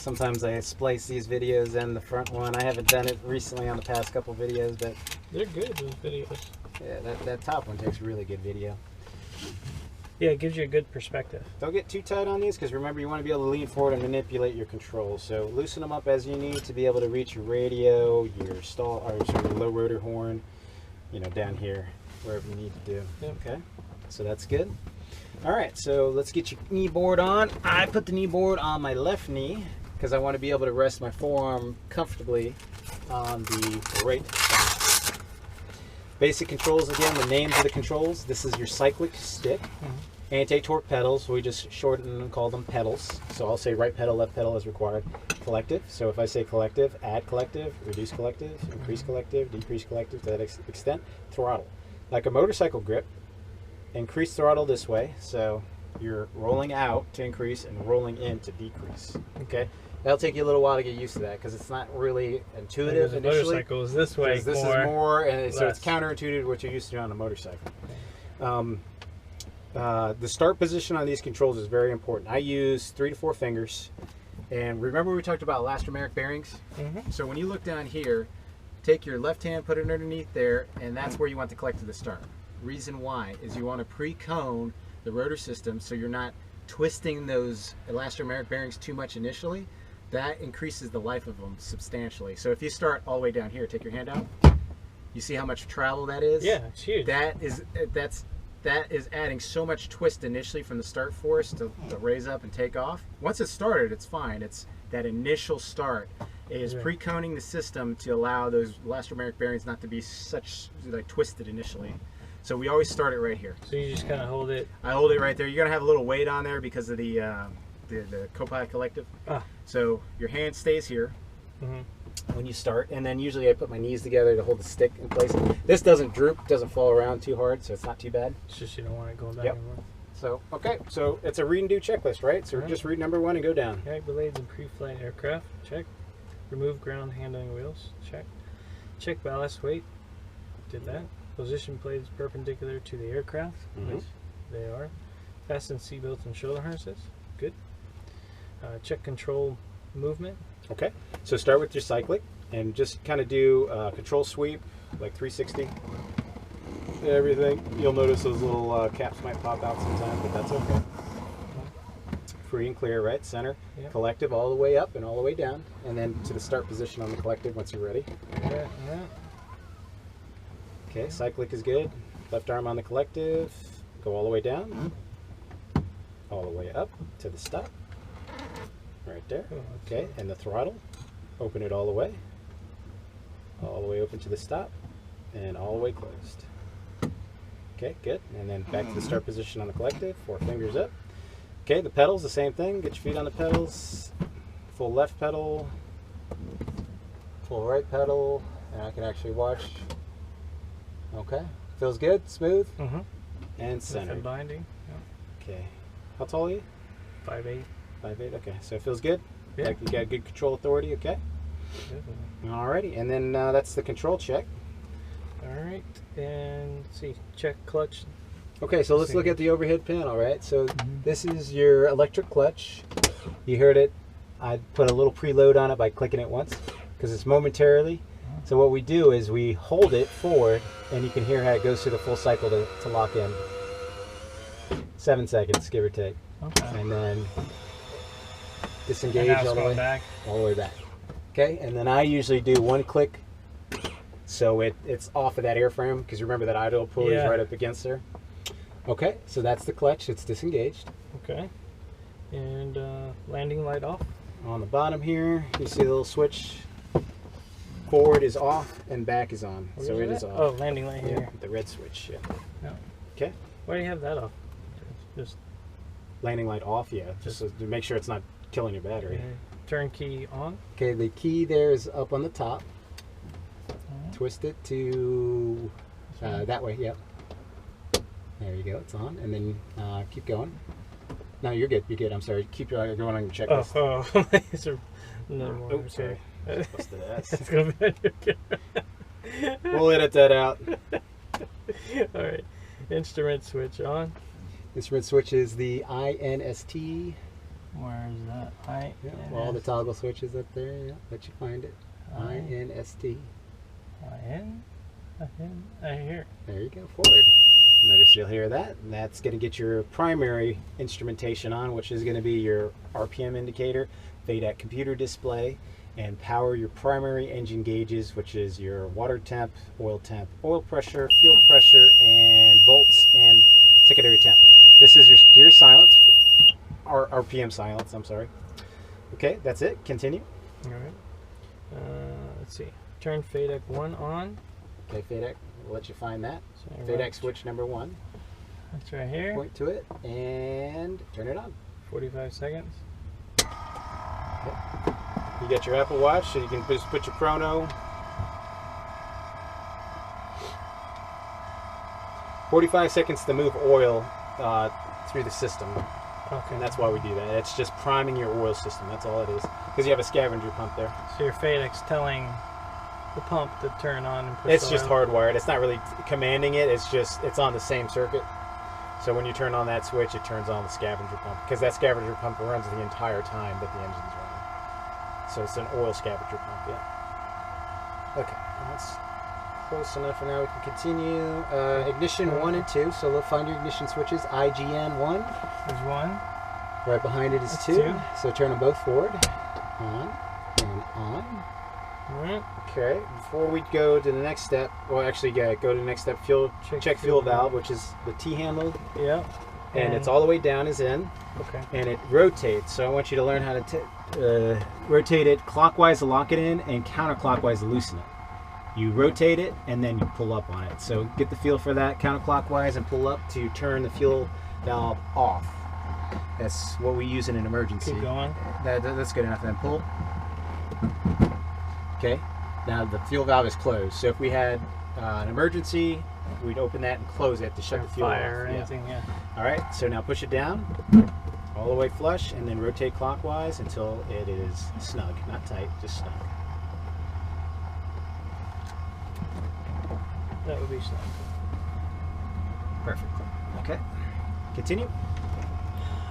Sometimes I splice these videos and the front one. I haven't done it recently on the past couple videos, but they're good, those videos. Yeah, that top one takes really good video. Yeah, it gives you a good perspective. Don't get too tight on these, because remember, you want to be able to lean forward and manipulate your controls. So loosen them up as you need to be able to reach your radio, your stall, or your low rotor horn, you know, down here, wherever you need to do. Yep. Okay, so that's good. All right, so let's get your knee board on. I put the knee board on my left knee because I want to be able to rest my forearm comfortably on the right side. Basic controls again, the names of the controls. This is your Cyclic stick. Anti-torque pedals, we just shorten and call them pedals. So I'll say right pedal, left pedal as required. Collective, so if I say collective, add collective, reduce collective, increase collective, decrease collective to that extent. Throttle. Like a motorcycle grip, increase throttle this way, so you're rolling out to increase and rolling in to decrease. Okay, that'll take you a little while to get used to that because it's not really intuitive initially. Motorcycle is this way. This is more, and so it's counterintuitive to what you're used to on a motorcycle. The start position on these controls is very important. I use 3 to 4 fingers, and remember we talked about elastomeric bearings. So when you look down here, take your left hand, put it underneath there, and that's where you want the collective to start. Reason why is you want to pre-cone the rotor system so you're not twisting those elastomeric bearings too much initially. That increases the life of them substantially. So if you start all the way down here, take your hand out, you see how much travel that is? Yeah, it's huge. That is adding so much twist initially from the start force to raise up and take off. Once it's started, it's fine. It's that initial start is pre-coning the system to allow those elastomeric bearings not to be such like twisted initially. So we always start it right here. So you just kind of hold it. I hold it right there. You're gonna have a little weight on there because of the Copilot Collective. So your hand stays here when you start, and then usually I put my knees together to hold the stick in place. This doesn't droop, doesn't fall around too hard, so it's not too bad. It's just you don't want it going down anymore. So okay, so it's a read and do checklist, right? So just read number 1 and go down. Right blades in pre-flight aircraft, check. Remove ground handling wheels, check. Check ballast weight, did that. Position blades perpendicular to the aircraft, which they are. Fasten seatbelts and shoulder harnesses, good. Check control movement. Okay, so start with your Cyclic and just kind of do control sweep, like 360. Everything. You'll notice those little caps might pop out sometimes, but that's okay. Free and clear, right? Center. Yep. Collective all the way up and all the way down, and then to the start position on the collective once you're ready. Okay, Cyclic is good. Left arm on the collective. Go all the way down. All the way up to the stop. Right there. Okay, and the throttle. Open it all the way. All the way open to the stop. And all the way closed. Okay, good. And then back to the start position on the collective. 4 fingers up. Okay, the pedals, the same thing. Get your feet on the pedals. Full left pedal. Full right pedal. And I can actually watch. Okay, feels good, smooth, and centered. Binding. Okay, how tall are you? 5'8". 5'8". Okay, so it feels good. Yeah. Like you got good control authority. Okay. Alrighty, and then that's the control check. All right, and let's see, check clutch. Okay, so let's look at the overhead panel. Right, so this is your electric clutch. You heard it. I put a little preload on it by clicking it once because it's momentarily. So what we do is we hold it forward, and you can hear how it goes through the full cycle to lock in. 7 seconds, give or take. Okay. And then disengage all the way back. All the way back. Okay, and then I usually do 1 click, so it's off of that airframe, because remember that idle pulley is right up against there. Okay, so that's the clutch. It's disengaged. Okay, and landing light off. On the bottom here, you see the little switch. Forward is off and back is on. So it is off. Oh, landing light here. The red switch, yeah. Okay. Why do you have that off? Just landing light off, just to make sure it's not killing your battery. Okay. Turn key on. Okay, the key there is up on the top. Twist it to that way, yep. There you go, it's on. And then keep going. No, you're good, I'm sorry. Keep going on your checklist. No more. Oops, sorry. Busted ass. It's gonna be on your camera. We'll edit that out. All right. Instrument switch on. Instrument switch is the INST Where is that? Yeah, all the toggle switches up there. Yeah, let you find it. INST. I hear. There you go, forward. Notice you'll hear that, and that's going to get your primary instrumentation on, which is going to be your RPM indicator, VADAC computer display, and power your primary engine gauges, which is your water temp, oil pressure, fuel pressure, and volts and secondary temp. This is your gear silence, or RPM silence, I'm sorry. Okay, that's it. Continue. All right. Let's see. Turn VADAC 1 on. Okay, VADAC, we'll let you find that. So VADAC switch number 1. That's right here. Point to it and turn it on. 45 seconds. Okay. You got your Apple Watch, so you can just put your chrono. 45 seconds to move oil through the system. Okay. And that's why we do that. It's just priming your oil system. That's all it is. Because you have a scavenger pump there. So your VADAC's telling the pump to turn on and push It's the just oil. hardwired. It's not really commanding it. It's on the same circuit. So when you turn on that switch, it turns on the scavenger pump. Because that scavenger pump runs the entire time that the engine's running. So it's an oil scavenger pump, yeah. Okay, that's close enough for now. We can continue. Ignition 1 and 2. So we'll find your ignition switches. IGN 1. There's 1. Right behind it is That's 2. two. So turn them both forward. On and on. Alright. Okay, before we go to the next step, well actually go to the next step, check fuel valve, which is the T-handle, Yep. and it's all the way down is in, Okay. and it rotates, so I want you to learn how to rotate it clockwise to lock it in, and counterclockwise to loosen it. You rotate it, and then you pull up on it, so get the feel for that, counterclockwise and pull up to turn the fuel valve off. That's what we use in an emergency. Keep going. That's good enough, then pull. Okay, now the fuel valve is closed. So if we had an emergency, we'd open that and close it to shut the fuel Fire off. or anything, yeah. All right, so now push it down, all the way flush, and then rotate clockwise until it is snug, not tight, just snug. That would be snug. Perfect. Okay, continue.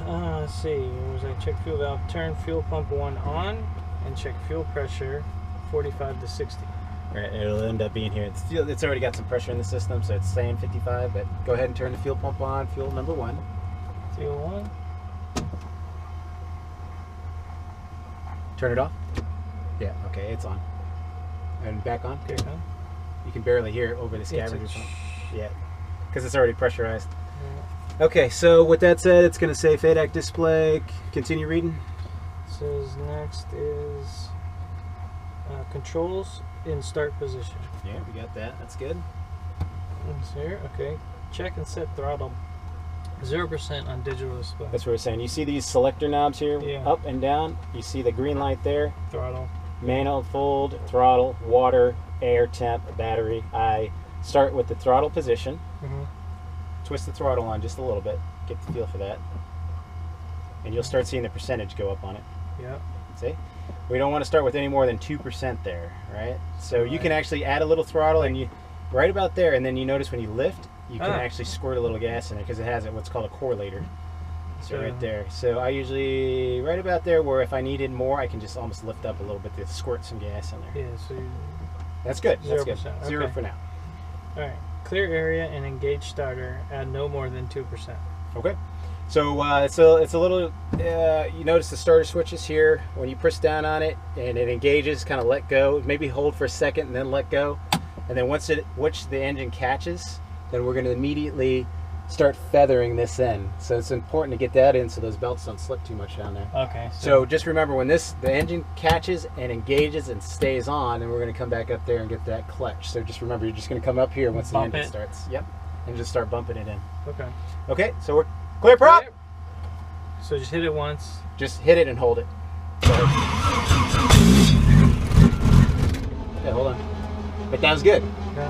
Let's see. Where was I? Check fuel valve. Turn fuel pump 1 on and check fuel pressure 45 to 60. All right, it'll end up being here. It's already got some pressure in the system, so it's saying 55, but go ahead and turn the fuel pump on, fuel number 1. Fuel 1. Turn it off. Yeah, okay, it's on. And back on. Okay, huh? You can barely hear it over the scavenger It's a pump. Yeah, because it's already pressurized. Yeah. Okay, so with that said, it's going to say VADAC display. Continue reading. Says next is controls in start position. Yeah, we got that. That's good. It's here. Okay. Check and set throttle 0% on digital display. That's what we're saying. You see these selector knobs here, Yeah. up and down. You see the green light there. Throttle. Manifold, throttle, water, air, temp, battery. I start with the throttle position. Mm-hmm. Twist the throttle on just a little bit. Get the feel for that. And you'll start seeing the percentage go up on it. Yeah. See? We don't want to start with any more than 2% there, right? So you can actually add a little throttle and you right about there, and then you notice when you lift, you can actually squirt a little gas in it because it has what's called a correlator. So right there. So I usually right about there where if I needed more, I can just almost lift up a little bit to squirt some gas in there. Yeah, so That's good. That's good. 0%. 0 Okay. for now. Alright. Clear area and engage starter. Add no more than 2%. Okay. So it's a little, you notice the starter switches here. When you push down on it and it engages, kind of let go. Maybe hold for a second and then let go. And then once the engine catches, then we're going to immediately start feathering this in. So it's important to get that in so those belts don't slip too much down there. Okay. So just remember when the engine catches and engages and stays on, then we're going to come back up there and get that clutch. So just remember, you're just going to come up here once the engine starts. Yep. And just start bumping it in. Okay. Okay, so we're clear prop. So just hit it once. Just hit it and hold it. Okay, hold on. But that was good. Okay.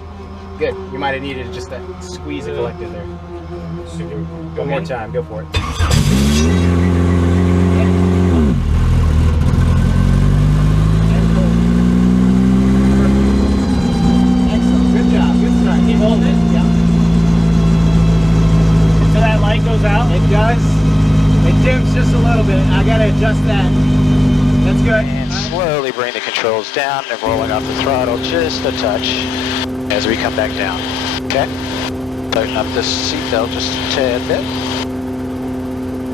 Good. You might have needed just to squeeze the collector there. Go One more in. time. Go for it. Excellent. Good job. Good start. Keep holding it. Yeah. So that light goes out? It does. It dims just a little bit. I gotta good. And slowly bring the controls down and rolling off the throttle just a touch as we come back down. Okay? Tighten up this seatbelt just a tad bit.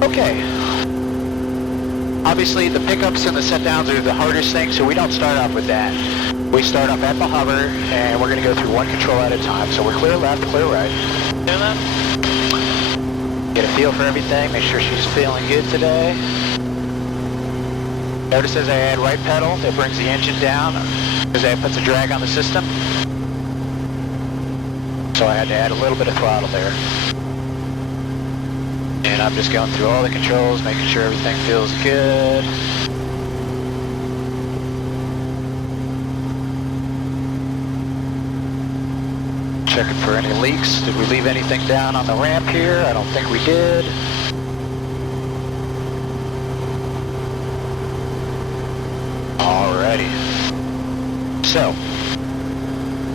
Okay. Obviously the pickups and the set downs are the hardest thing, so we don't start off with that. We start off at the hover and we're going to go through one control at a time. So we're clear left, clear right. Clear left. Get a feel for everything, make sure she's feeling good today. Notice as I add right pedal, that brings the engine down because that puts a drag on the system. So I had to add a little bit of throttle there. And I'm just going through all the controls, making sure everything feels good. Checking for any leaks. Did we leave anything down on the ramp here? I don't think we did. Alrighty. So,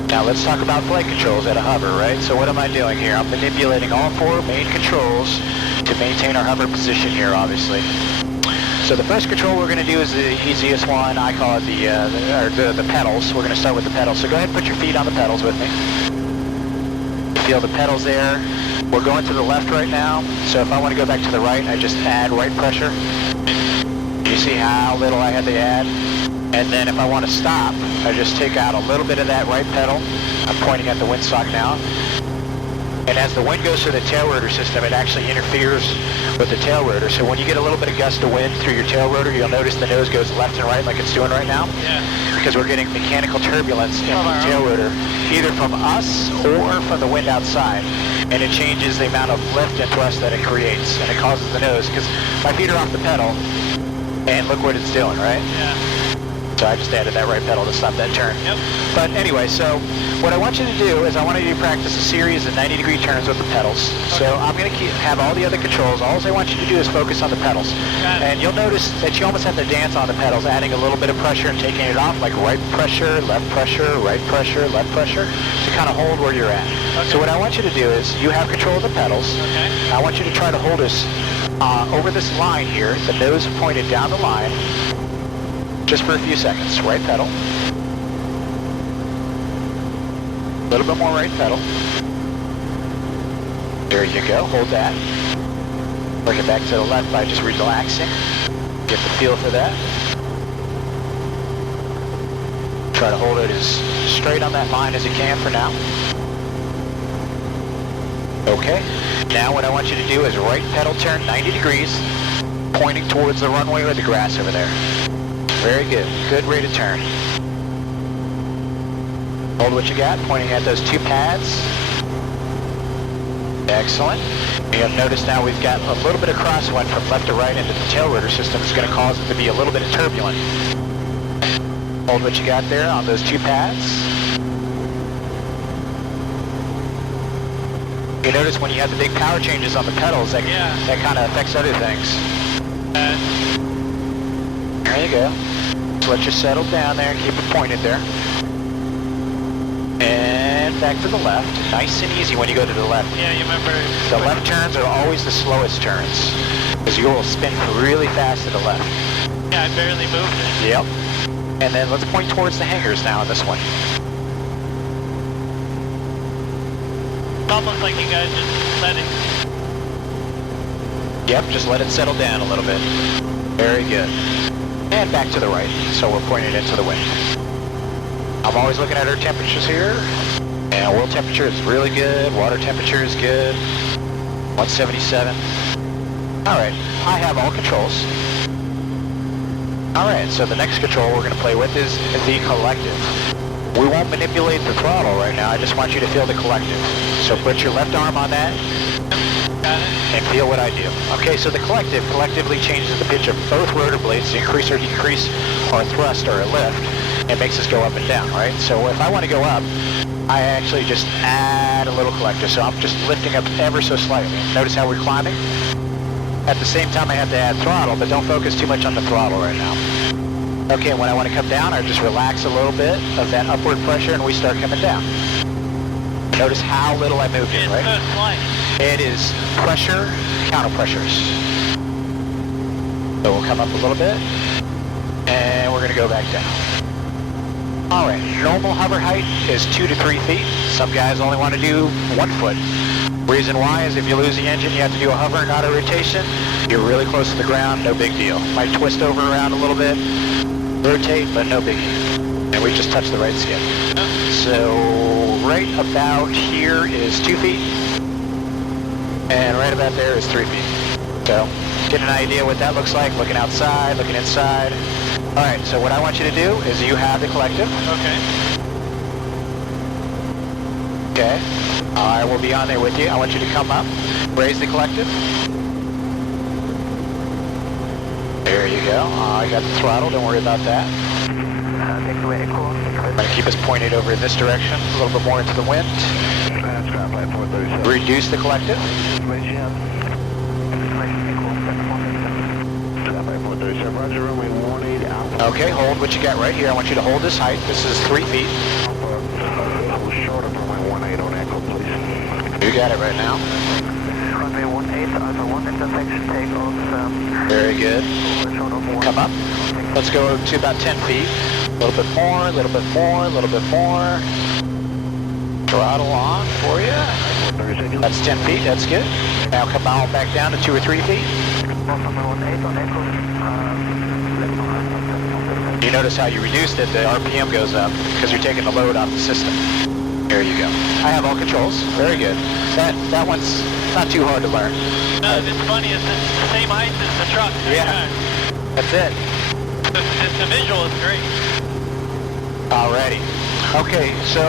now let's talk about flight controls at a hover, right? So what am I doing here? I'm manipulating all four main controls to maintain our hover position here, obviously. So the first control we're going to do is the easiest one. I call it the pedals. We're going to start with the pedals. So go ahead and put your feet on the pedals with me. Feel the pedals there. We're going to the left right now. So if I want to go back to the right, I just add right pressure. You see how little I had to add? And then if I want to stop, I just take out a little bit of that right pedal. I'm pointing at the windsock now. And as the wind goes through the tail rotor system, it actually interferes with the tail rotor. So when you get a little bit of gust of wind through your tail rotor, you'll notice the nose goes left and right like it's doing right now. Yeah. Because we're getting mechanical turbulence in the tail rotor, either from us or from the wind outside. And it changes the amount of lift and thrust that it creates. And it causes the nose, because my feet are off the pedal, and look what it's doing, right? Yeah. So I just added that right pedal to stop that turn. Yep. But anyway, so what I want you to do is I want you to practice a series of 90-degree turns with the pedals. Okay. So I'm going to have all the other controls. All I want you to do is focus on the pedals. And you'll notice that you almost have to dance on the pedals, adding a little bit of pressure and taking it off, like right pressure, left pressure, right pressure, left pressure, to kind of hold where you're at. Okay. So what I want you to do is you have control of the pedals. Okay. I want you to try to hold us over this line here, the nose pointed down the line, just for a few seconds. Right pedal. A little bit more right pedal. There you go. Hold that. Bring it back to the left by just relaxing. Get the feel for that. Try to hold it as straight on that line as you can for now. Okay. Now what I want you to do is right pedal turn 90 degrees, pointing towards the runway or the grass over there. Very good. Good rate of turn. Hold what you got, pointing at those two pads. Excellent. You have noticed now we've got a little bit of crosswind from left to right into the tail rotor system. It's going to cause it to be a little bit turbulent. Hold what you got there on those two pads. You notice when you have the big power changes on the pedals, that kind of affects other things. There you go. So let you settle down there, keep it pointed there. And back to the left. Nice and easy when you go to the left. Yeah, you remember. The left turns are always the slowest turns, because you will spin really fast to the left. Yeah, I barely moved it. Yep. And then let's point towards the hangars now on this one. It's almost like you guys just let it. Yep, just let it settle down a little bit. Very good. And back to the right, so we're pointing into the wind. I'm always looking at our temperatures here. And world temperature is really good. Water temperature is good. 177. Alright, I have all controls. Alright, so the next control we're going to play with is the collective. We won't manipulate the throttle right now, I just want you to feel the collective. So put your left arm on that and feel what I do. Okay, so the collective collectively changes the pitch of both rotor blades to increase or decrease our thrust or lift. It makes us go up and down, right? So if I want to go up, I actually just add a little collector. So I'm just lifting up ever so slightly. Notice how we're climbing? At the same time I have to add throttle, but don't focus too much on the throttle right now. Okay, when I want to come down, I just relax a little bit of that upward pressure and we start coming down. Notice how little I moved it, right? It's so slight. It is pressure, counter pressures. So we'll come up a little bit. And go back down. All right, normal hover height is 2 to 3 feet. Some guys only want to do 1 foot. Reason why is if you lose the engine, you have to do a hover, not a rotation. You're really close to the ground, no big deal. Might twist over around a little bit, rotate, but no biggie. And we just touched the right skid. So right about here is 2 feet, and right about there is 3 feet. So get an idea what that looks like, looking outside, looking inside. All right, so what I want you to do is you have the collective. Okay. Okay. I will be on there with you. I want you to come up, raise the collective. There you go. I got the throttle, don't worry about that. I'm going to keep us pointed over in this direction, a little bit more into the wind. Reduce the collective. Okay, hold what you got right here. I want you to hold this height. This is 3 feet. You got it right now. Very good. Come up. Let's go to about 10 feet. A little bit more, a little bit more, a little bit more. Throttle on for you. That's 10 feet, that's good. Now come on back down to 2 or 3 feet. You notice how you reduced it, the RPM goes up because you're taking the load off the system. There you go. I have all controls. Very good. That one's not too hard to learn. No, it's funny, it's the same height as the truck. Yeah. That's it. The visual is great. Alrighty. Okay, so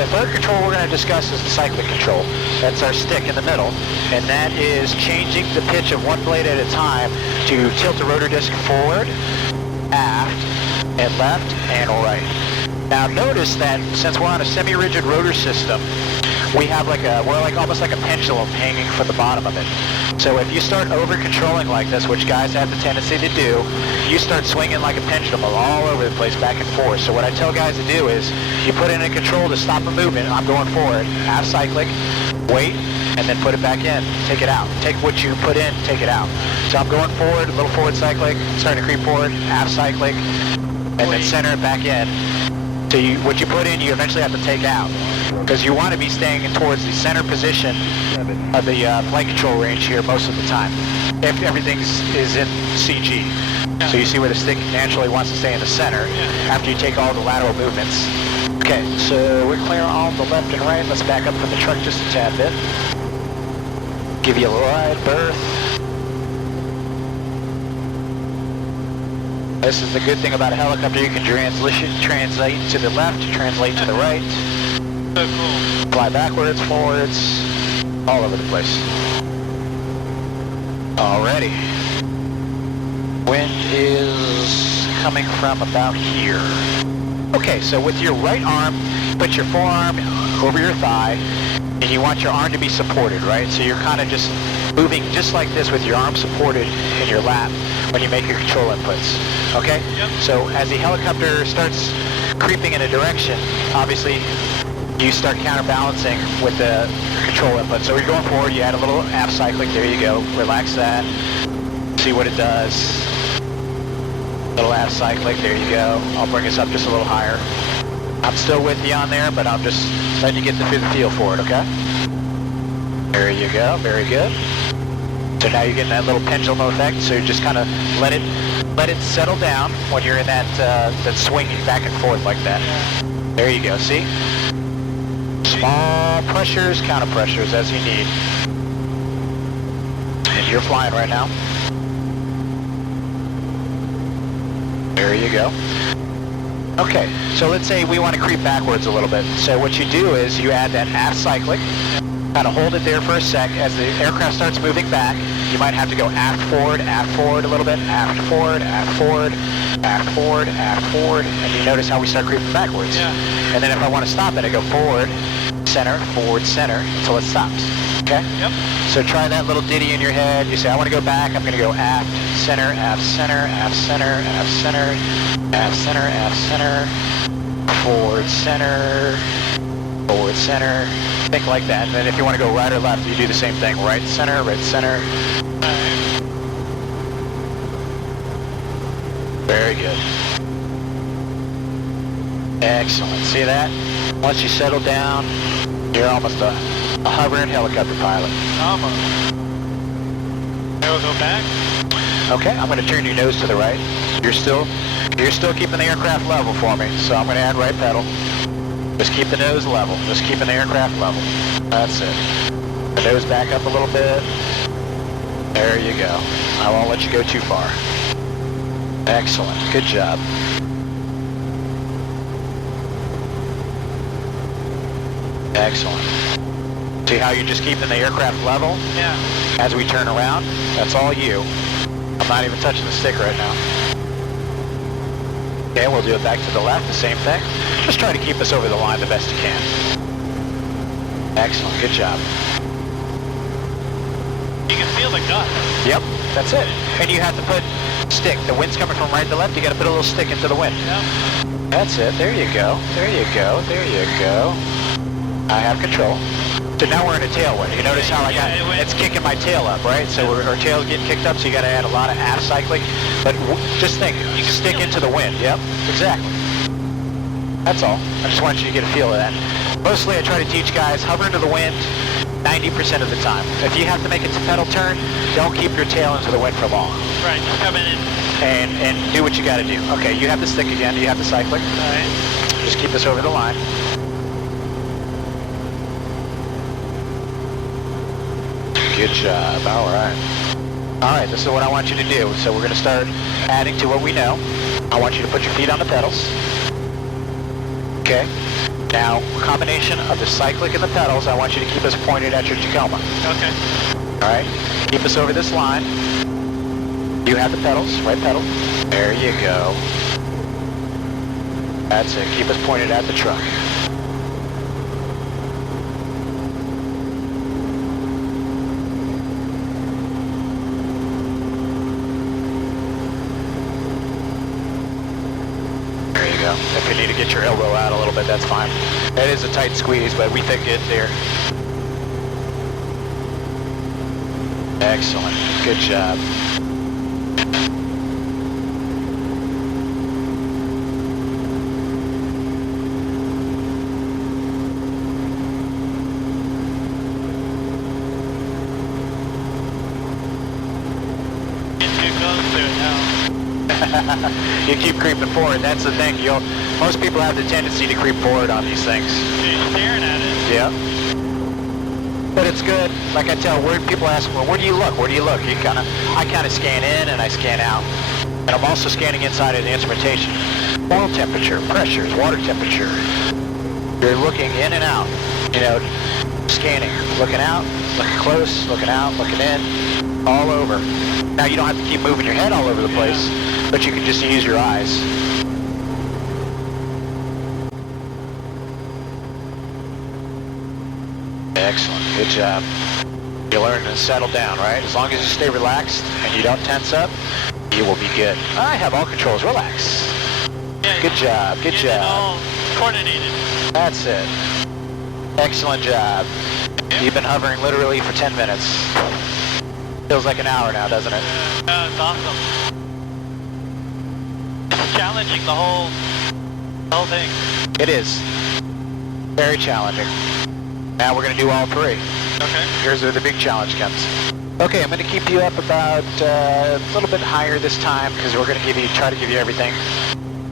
the third control we're going to discuss is the cyclic control. That's our stick in the middle, and that is changing the pitch of one blade at a time to tilt the rotor disc forward, aft, and left, and right. Now notice that since we're on a semi-rigid rotor system, we're almost like a pendulum hanging from the bottom of it. So if you start over-controlling like this, which guys have the tendency to do, you start swinging like a pendulum all over the place, back and forth. So what I tell guys to do is, you put in a control to stop a movement. I'm going forward, half cyclic, wait, and then put it back in, take it out. Take what you put in, take it out. So I'm going forward, a little forward cyclic, starting to creep forward, half cyclic, and then center it back in. So what you put in, you eventually have to take out, because you want to be staying towards the center position of the flight control range here most of the time, if everything is in CG. So you see where the stick naturally wants to stay in the center after you take all the lateral movements. Okay, so we're clear on the left and right. Let's back up from the truck just a tad bit. Give you a wide berth. This is the good thing about a helicopter. You can translate to the left, translate to the right. So cool. Fly backwards, forwards, all over the place. Alrighty. Wind is coming from about here. Okay, so with your right arm, put your forearm over your thigh, and you want your arm to be supported, right? So you're kind of just moving just like this with your arm supported in your lap when you make your control inputs, okay? Yep. So as the helicopter starts creeping in a direction, obviously you start counterbalancing with the control input. So you're going forward, you add a little half cyclic, there you go, relax that, see what it does. Little half cyclic, there you go. I'll bring us up just a little higher. I'm still with you on there, but I'm just letting you get the feel for it, okay? There you go, very good. So now you're getting that little pendulum effect, so you just kind of let it settle down when you're in that swinging back and forth like that. There you go, see? Small pressures, counter pressures as you need. And you're flying right now. There you go. Okay, so let's say we want to creep backwards a little bit. So what you do is you add that aft cyclic, kind of hold it there for a sec. As the aircraft starts moving back, you might have to go aft forward a little bit, aft forward, aft forward, aft forward, aft forward, and you notice how we start creeping backwards. Yeah. And then if I want to stop it, I go forward, center, until it stops. Okay? Yep. So try that little ditty in your head. You say, I want to go back. I'm going to go aft, center, aft, center, aft, center, aft, center, aft, center, aft, center, forward, center, forward, center. Think like that. And then if you want to go right or left, you do the same thing. Right, center, right, center. Very good. Excellent. See that? Once you settle down, you're almost a hovering helicopter pilot. Almost. Now we'll go back. Okay, I'm going to turn your nose to the right. You're still keeping the aircraft level for me, so I'm going to add right pedal. Just keep the nose level. Just keeping the aircraft level. That's it. The nose back up a little bit. There you go. I won't let you go too far. Excellent. Good job. Excellent. See how you're just keeping the aircraft level? Yeah. As we turn around, that's all you. I'm not even touching the stick right now. Okay, we'll do it back to the left, the same thing. Just try to keep us over the line the best you can. Excellent, good job. You can feel the gut. Yep, that's it. And you have to put stick. The wind's coming from right to left, you gotta put a little stick into the wind. Yep. That's it, there you go, there you go, there you go. I have control. So now we're in a tailwind. You notice how I got, it's kicking my tail up, right? So our tail's getting kicked up, so you gotta add a lot of aft cyclic. But just think, you can stick into the wind. Yep, exactly. That's all. I just want you to get a feel of that. Mostly I try to teach guys, hover into the wind 90% of the time. If you have to make a pedal turn, don't keep your tail into the wind for long. Right, just come in And do what you gotta do. Okay, you have the stick again, you have the cyclic. All right. Just keep us over the line. Good job, all right. All right, this is what I want you to do. So we're gonna start adding to what we know. I want you to put your feet on the pedals. Okay. Now, combination of the cyclic and the pedals, I want you to keep us pointed at your Tacoma. Okay. All right, keep us over this line. You have the pedals, right pedal. There you go. That's it, keep us pointed at the truck. There you go. If you need to get your elbow out a little bit, that's fine. It is a tight squeeze, but we think it's there. Excellent. Good job. Getting too close to it now. You keep creeping forward. That's the thing. Most people have the tendency to creep forward on these things. You're staring at it. Yeah. But it's good. Like I tell, people ask, well, where do you look? Where do you look? I kind of scan in and I scan out. And I'm also scanning inside of the instrumentation. Oil temperature, pressures, water temperature. You're looking in and out. You know, scanning. Looking out, looking close, looking out, looking in. All over. Now you don't have to keep moving your head all over the place, but you can just use your eyes. Excellent, good job. You learn to settle down, right? As long as you stay relaxed and you don't tense up, you will be good. I have all controls, relax. Yeah, Good job, good get it job. all coordinated. That's it. Excellent job. You've been hovering literally for 10 minutes. Feels like an hour now, doesn't it? It's awesome. It's challenging the whole thing. It is. Very challenging. Now we're going to do all three. Okay. Here's where the big challenge comes. Okay, I'm going to keep you up about a little bit higher this time because we're going to try to give you everything.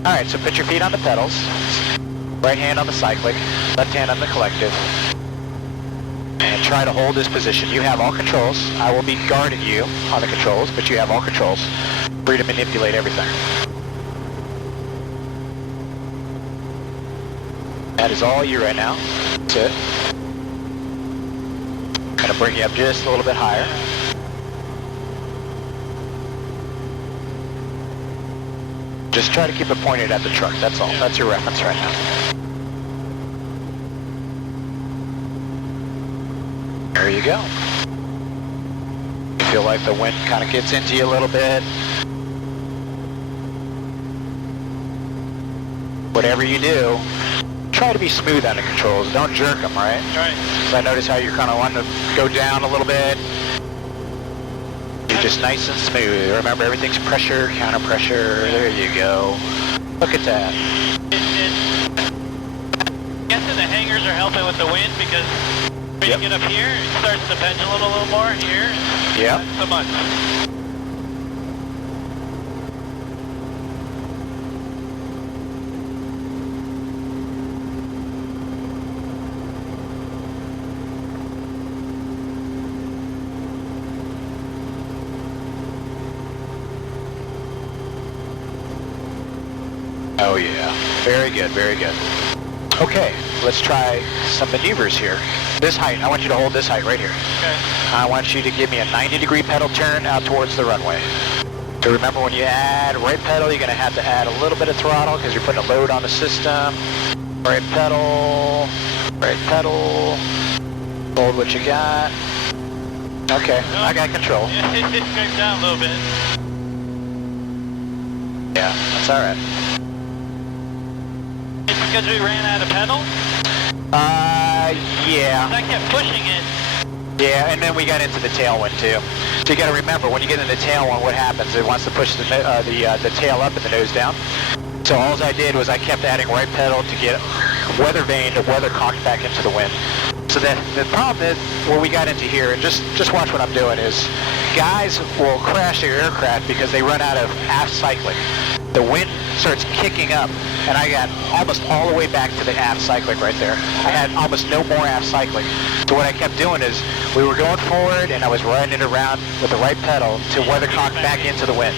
All right, so put your feet on the pedals. Right hand on the cyclic, left hand on the collective. And try to hold this position. You have all controls. I will be guarding you on the controls, but you have all controls. Free to manipulate everything. That is all you right now. That's it. Gonna bring you up just a little bit higher. Just try to keep it pointed at the truck, that's all. That's your reference right now. There you go. You feel like the wind kind of gets into you a little bit. Whatever you do, try to be smooth on the controls. Don't jerk them, right? Right. So I notice how you're kind of wanting to go down a little bit. You're just nice and smooth. Remember, everything's pressure, counter pressure. There you go. Look at that. It and the hangers are helping with the wind because when you get up here, it starts to pendulum a little more here. Yeah. Not so much. Oh yeah, very good, very good. Okay, let's try some maneuvers here. This height, I want you to hold this height right here. Okay. I want you to give me a 90-degree pedal turn out towards the runway. So remember, when you add right pedal, you're gonna have to add a little bit of throttle because you're putting a load on the system. Right pedal, hold what you got. Okay, I got control. Yeah, it goes down a little bit. Yeah, that's all right. It's because we ran out of pedal? Yeah. I kept pushing it. Yeah, and then we got into the tailwind too. So you got to remember, when you get in the tailwind, what happens? It wants to push the tail up and the nose down. So all I did was I kept adding right pedal to get weather vane to weather cocked back into the wind. So then the problem is, what we got into here, and just watch what I'm doing, is guys will crash their aircraft because they run out of aft cyclic. The wind starts kicking up, and I got almost all the way back to the aft cyclic right there. I had almost no more aft cyclic. So what I kept doing is, we were going forward, and I was riding it around with the right pedal to weathercock back into the wind.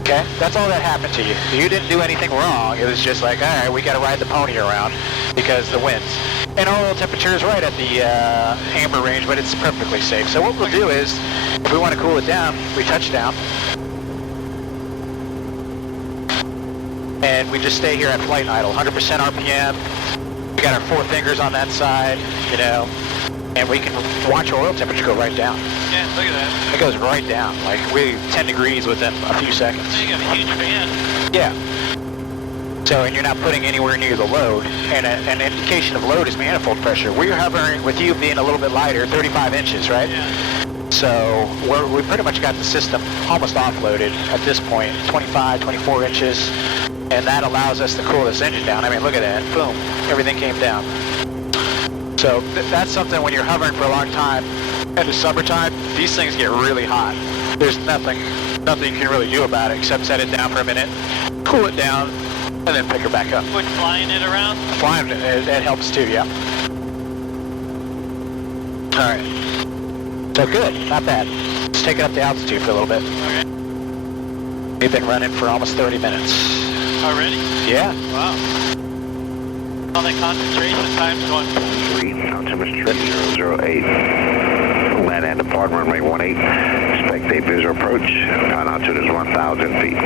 Okay? That's all that happened to you. You didn't do anything wrong. It was just like, all right, we got to ride the pony around because the winds. And our oil temperature is right at the amber range, but it's perfectly safe. So what we'll do is, if we want to cool it down, we touch down. And we just stay here at flight idle, 100% RPM. We got our 4 fingers on that side, you know, and we can watch our oil temperature go right down. Yeah, look at that. It goes right down, like 10 degrees within a few seconds. So you got a huge fan. Yeah. So, and you're not putting anywhere near the load, and an indication of load is manifold pressure. We're hovering, with you being a little bit lighter, 35 inches, right? Yeah. So we pretty much got the system almost offloaded at this point, 25, 24 inches, and that allows us to cool this engine down. I mean, look at that, boom, everything came down. So that's something when you're hovering for a long time. In the summertime, these things get really hot. There's nothing you can really do about it except set it down for a minute, cool it down, and then pick her back up. Would flying it around? Flying it helps too, yeah. All right. So good, not bad. Let's take it up to altitude for a little bit. Okay. We've been running for almost 30 minutes. Already? Yeah. Wow. All that concentration time's going. 3, altimeter 008. Land and depart runway 18. Expect a visual approach. Final altitude is 1,000 feet.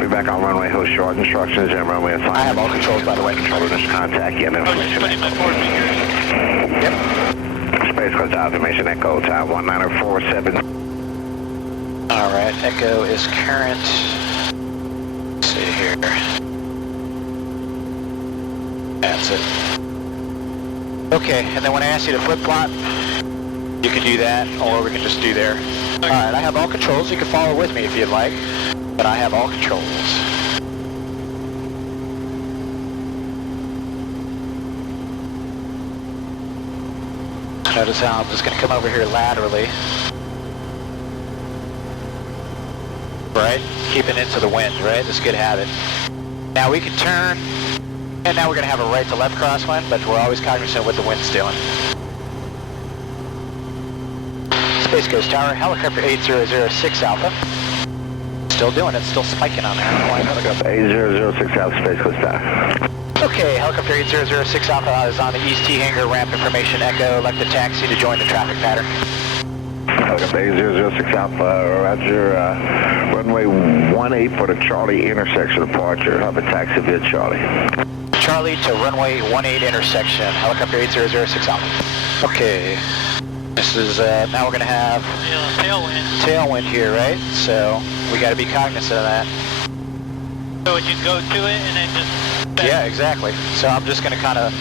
We're back on runway host short instructions and runway assignment. I have all controls, by the way. Controller just contact you and Oh, just information. putting my 4 fingers. Yep. Space Coast Information Echo time 1947. All right, Echo is current. Let's see here. That's it. Okay, and then when I ask you to flip flop, you can do that, or we can just do there. All right, I have all controls. You can follow with me if you'd like, but I have all controls. Notice how I'm just going to come over here laterally. Right? Keeping it to the wind, right? That's a good habit. Now we can turn, and now we're going to have a right to left crosswind, but we're always cognizant of what the wind's doing. Space Coast Tower, helicopter 8006 Alpha. Still doing it, still spiking on there. Helicopter 8006 Alpha, Space Coast Tower. Okay, helicopter 8006 Alpha is on the East T hangar, ramp information Echo, elect the taxi to join the traffic pattern. Helicopter 8006 Alpha, roger, runway 18 for the Charlie intersection departure. Have a taxi via Charlie. Charlie to runway 18 intersection, helicopter 8006 Alpha. Okay, this is, now we're going to have tailwind here, right? So we got to be cognizant of that. So would you go to it and then just... Yeah, exactly. So I'm just going to kind of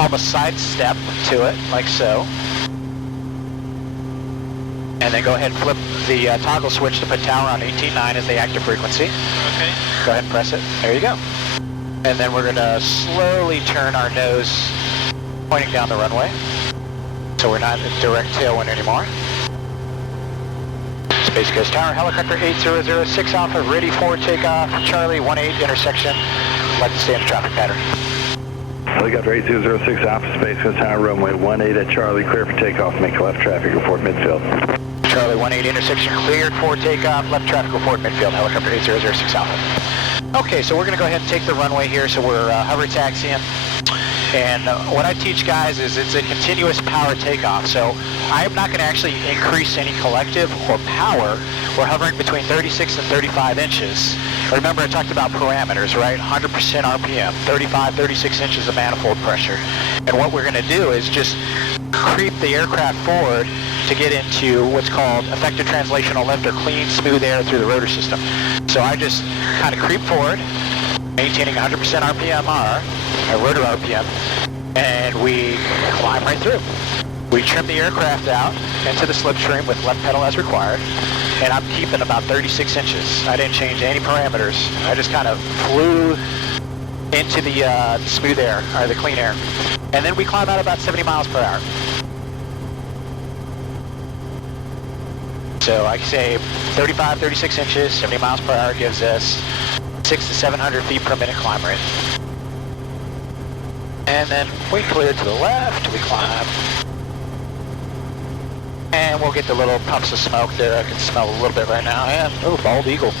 almost sidestep to it, like so. And then go ahead and flip the toggle switch to put tower on 18.9 as the active frequency. Okay. Go ahead and press it. There you go. And then we're gonna slowly turn our nose pointing down the runway. So we're not in direct tailwind anymore. Space Coast Tower, helicopter 8006 Alpha, ready for takeoff. Charlie 18 intersection. Like to stay in the traffic pattern. Helicopter 8006 Alpha, Space Coast Tower, runway 18 at Charlie, clear for takeoff. Make left traffic, report midfield. Charlie 18 intersection cleared for takeoff. Left traffic, report midfield. Helicopter 8006 Alpha. Okay, so we're going to go ahead and take the runway here. So we're hover taxiing. And what I teach guys is it's a continuous power takeoff. So I am not going to actually increase any collective or power. We're hovering between 36 and 35 inches. Remember I talked about parameters, right? 100% RPM, 35, 36 inches of manifold pressure. And what we're going to do is just creep the aircraft forward to get into what's called effective translational lift, or clean, smooth air through the rotor system. So I just kind of creep forward, maintaining 100% RPMR, rotor RPM, and we climb right through. We trim the aircraft out into the slipstream with left pedal as required, and I'm keeping about 36 inches. I didn't change any parameters. I just kind of flew into the smooth air, or the clean air. And then we climb out about 70 miles per hour. So I can say 35, 36 inches, 70 miles per hour gives us 600 to 700 feet per minute climb rate. And then we clear to the left, we climb. And we'll get the little puffs of smoke there. I can smell a little bit right now. And, oh, bald eagle.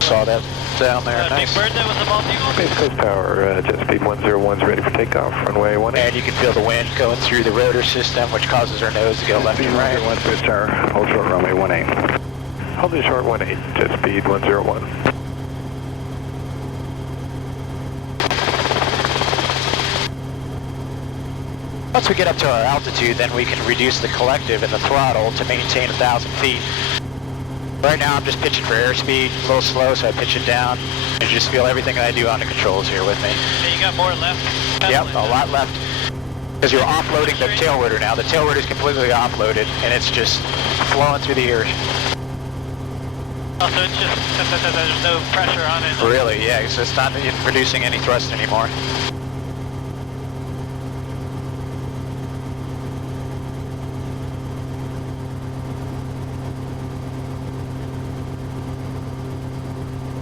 Saw that down there. Nice. Big bird that was a bald eagle? Space Coast Tower, jet speed 101's ready for takeoff, runway 18. And you can feel the wind going through the rotor system, which causes our nose to go left and right. 101 Space Tower, hold short runway 18. Holding short 18, jet speed 101. Once we get up to our altitude, then we can reduce the collective and the throttle to maintain 1,000 feet. Right now I'm just pitching for airspeed, a little slow, so I pitch it down, and you just feel everything I do on the controls here with me. Yeah, you got more left. Yep, a lot left. Because you're offloading the tail rotor now. The tail rotor is completely offloaded, and it's just flowing through the ear. Oh, so it's just, there's no pressure on it. Really, yeah, so it's not producing any thrust anymore.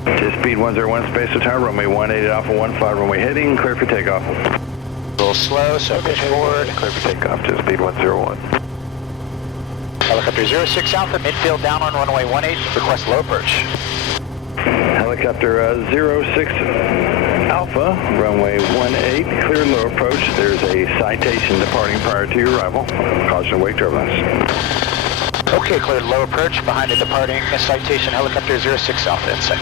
Jet speed 101, Space Tower, runway 18 Alpha 15, runway heading, clear for takeoff. A little slow, so pitch forward. Clear for takeoff, jet speed 101. Helicopter 06 Alpha, midfield down on runway 18, request low approach. Helicopter 06 Alpha, runway 18, clear low approach. There's a citation departing prior to your arrival. Caution wake turbulence. Okay, cleared low approach behind a departing citation helicopter 06 Alpha inside.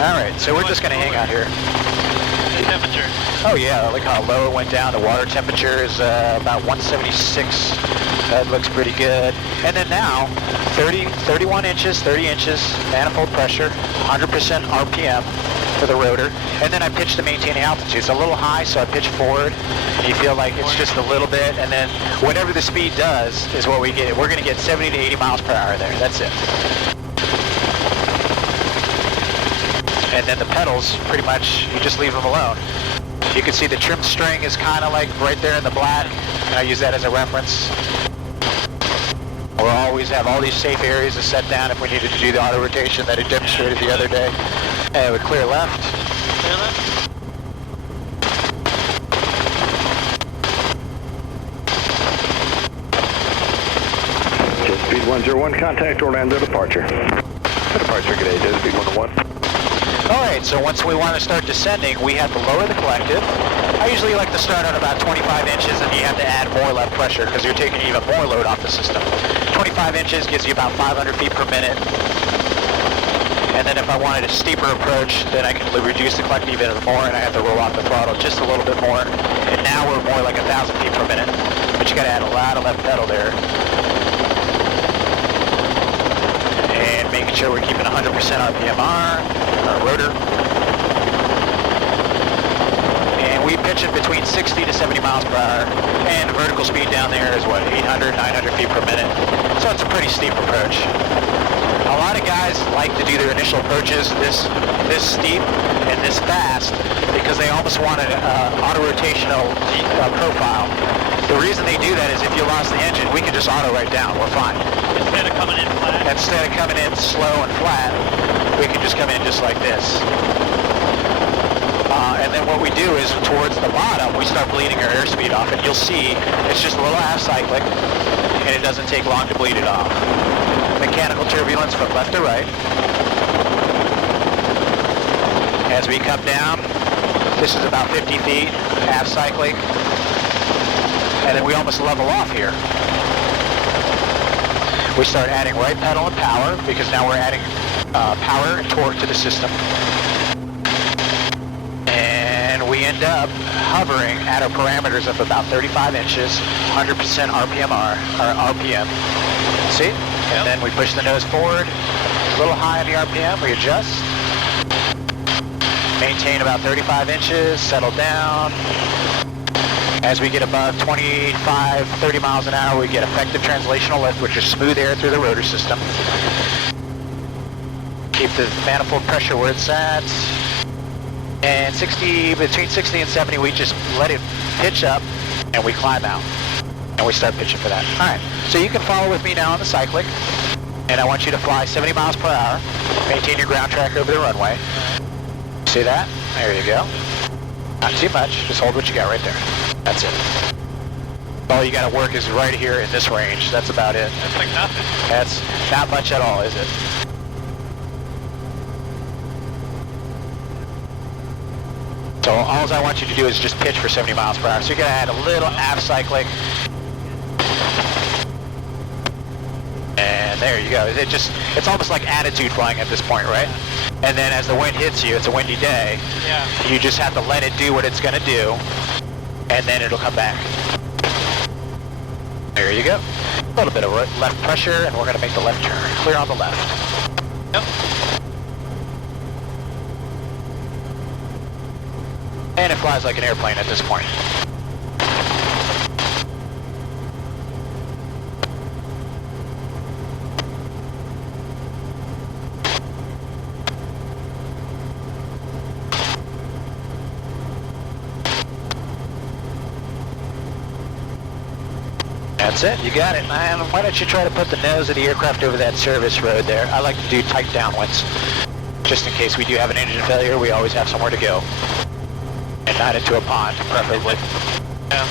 Alright, so we're just going to hang out here. The temperature. Oh yeah, look how low it went down. The water temperature is about 176. That looks pretty good. And then now, 31 inches, 30 inches, manifold pressure, 100% RPM for the rotor. And then I pitch to maintaining altitude. It's a little high, so I pitch forward. You feel like it's just a little bit, and then whatever the speed does is what we get. We're going to get 70 to 80 miles per hour there. That's it. And then the pedals, pretty much, you just leave them alone. You can see the trim string is kind of like right there in the black. I use that as a reference. We'll always have all these safe areas to set down if we needed to do the auto rotation that I demonstrated the other day. And we clear left. Clear left. Jet speed 101, contact Orlando departure. Departure, good day, jet speed 101. Alright, so once we want to start descending, we have to lower the collective. I usually like to start at about 25 inches, and you have to add more left pressure because you're taking even more load off the system. 25 inches gives you about 500 feet per minute. And then if I wanted a steeper approach, then I can reduce the collective even more, and I have to roll off the throttle just a little bit more. And now we're more like 1,000 feet per minute. But you got to add a lot of left pedal there. And making sure we're keeping 100% RPMR, our rotor. And we pitch it between 60 to 70 miles per hour. And the vertical speed down there is what, 800, 900 feet per minute. So it's a pretty steep approach. A lot of guys like to do their initial approaches this steep and this fast because they almost want an auto-rotational profile. The reason they do that is if you lost the engine, we can just auto right down. We're fine. Instead of coming in flat. Instead of coming in slow and flat, we can just come in just like this. And then what we do is towards the bottom, we start bleeding our airspeed off, and you'll see it's just a little half cyclic, and it doesn't take long to bleed it off. Mechanical turbulence from left to right. As we come down, this is about 50 feet, half cyclic, and then we almost level off here. We start adding right pedal and power, because now we're adding power and torque to the system. And we end up hovering at our parameters of about 35 inches, 100% RPM. See? And then we push the nose forward, a little high on the RPM, we adjust. Maintain about 35 inches, settle down. As we get above 25, 30 miles an hour, we get effective translational lift, which is smooth air through the rotor system. Keep the manifold pressure where it's at. And between 60 and 70, we just let it pitch up, and we climb out. And we start pitching for that. All right, so you can follow with me now on the Cyclic, and I want you to fly 70 miles per hour. Maintain your ground track over the runway. See that? There you go. Not too much, just hold what you got right there. That's it. All you gotta work is right here in this range. That's about it. That's like nothing. That's not much at all, is it? So all I want you to do is just pitch for 70 miles per hour. So you're gonna add a little half cyclic. And there you go. It's almost like attitude flying at this point, right? And then as the wind hits you, it's a windy day. Yeah. You just have to let it do what it's gonna do, and then it'll come back. There you go. A little bit of left pressure, and we're gonna make the left turn. Clear on the left. Yep. And it flies like an airplane at this point. That's it, you got it. And why don't you try to put the nose of the aircraft over that service road there? I like to do tight downwinds. Just in case we do have an engine failure, we always have somewhere to go. And not into a pond, preferably. Yeah.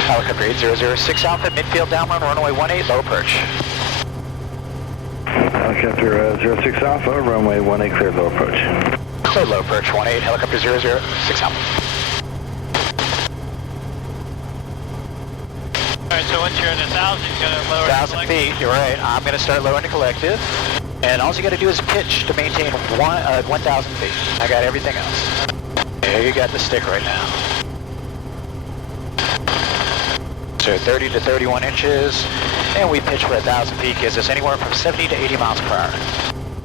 Helicopter 8006 Alpha, midfield downwind, runway 18, low approach. Helicopter 06 Alpha, runway 18, clear low approach. Clear low approach, 18, helicopter 006 Alpha. Alright, so once you're at 1,000, you're going to lower 1,000 feet, you're right. I'm going to start lowering the collective. And all you got to do is pitch to maintain 1,000 feet. I got everything else. There you got the stick right now. So 30 to 31 inches, and we pitch for 1,000 feet, gives us anywhere from 70 to 80 miles per hour.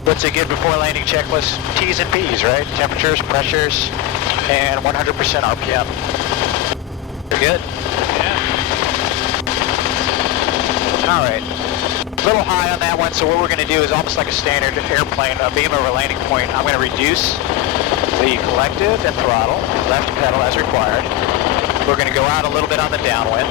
What's a good before landing checklist? T's and P's, right? Temperatures, pressures, and 100% RPM. You're good? Yeah. All right. A little high on that one, so what we're going to do is almost like a standard airplane, a beam over landing point. I'm going to reduce the collective and throttle, left pedal as required. We're going to go out a little bit on the downwind.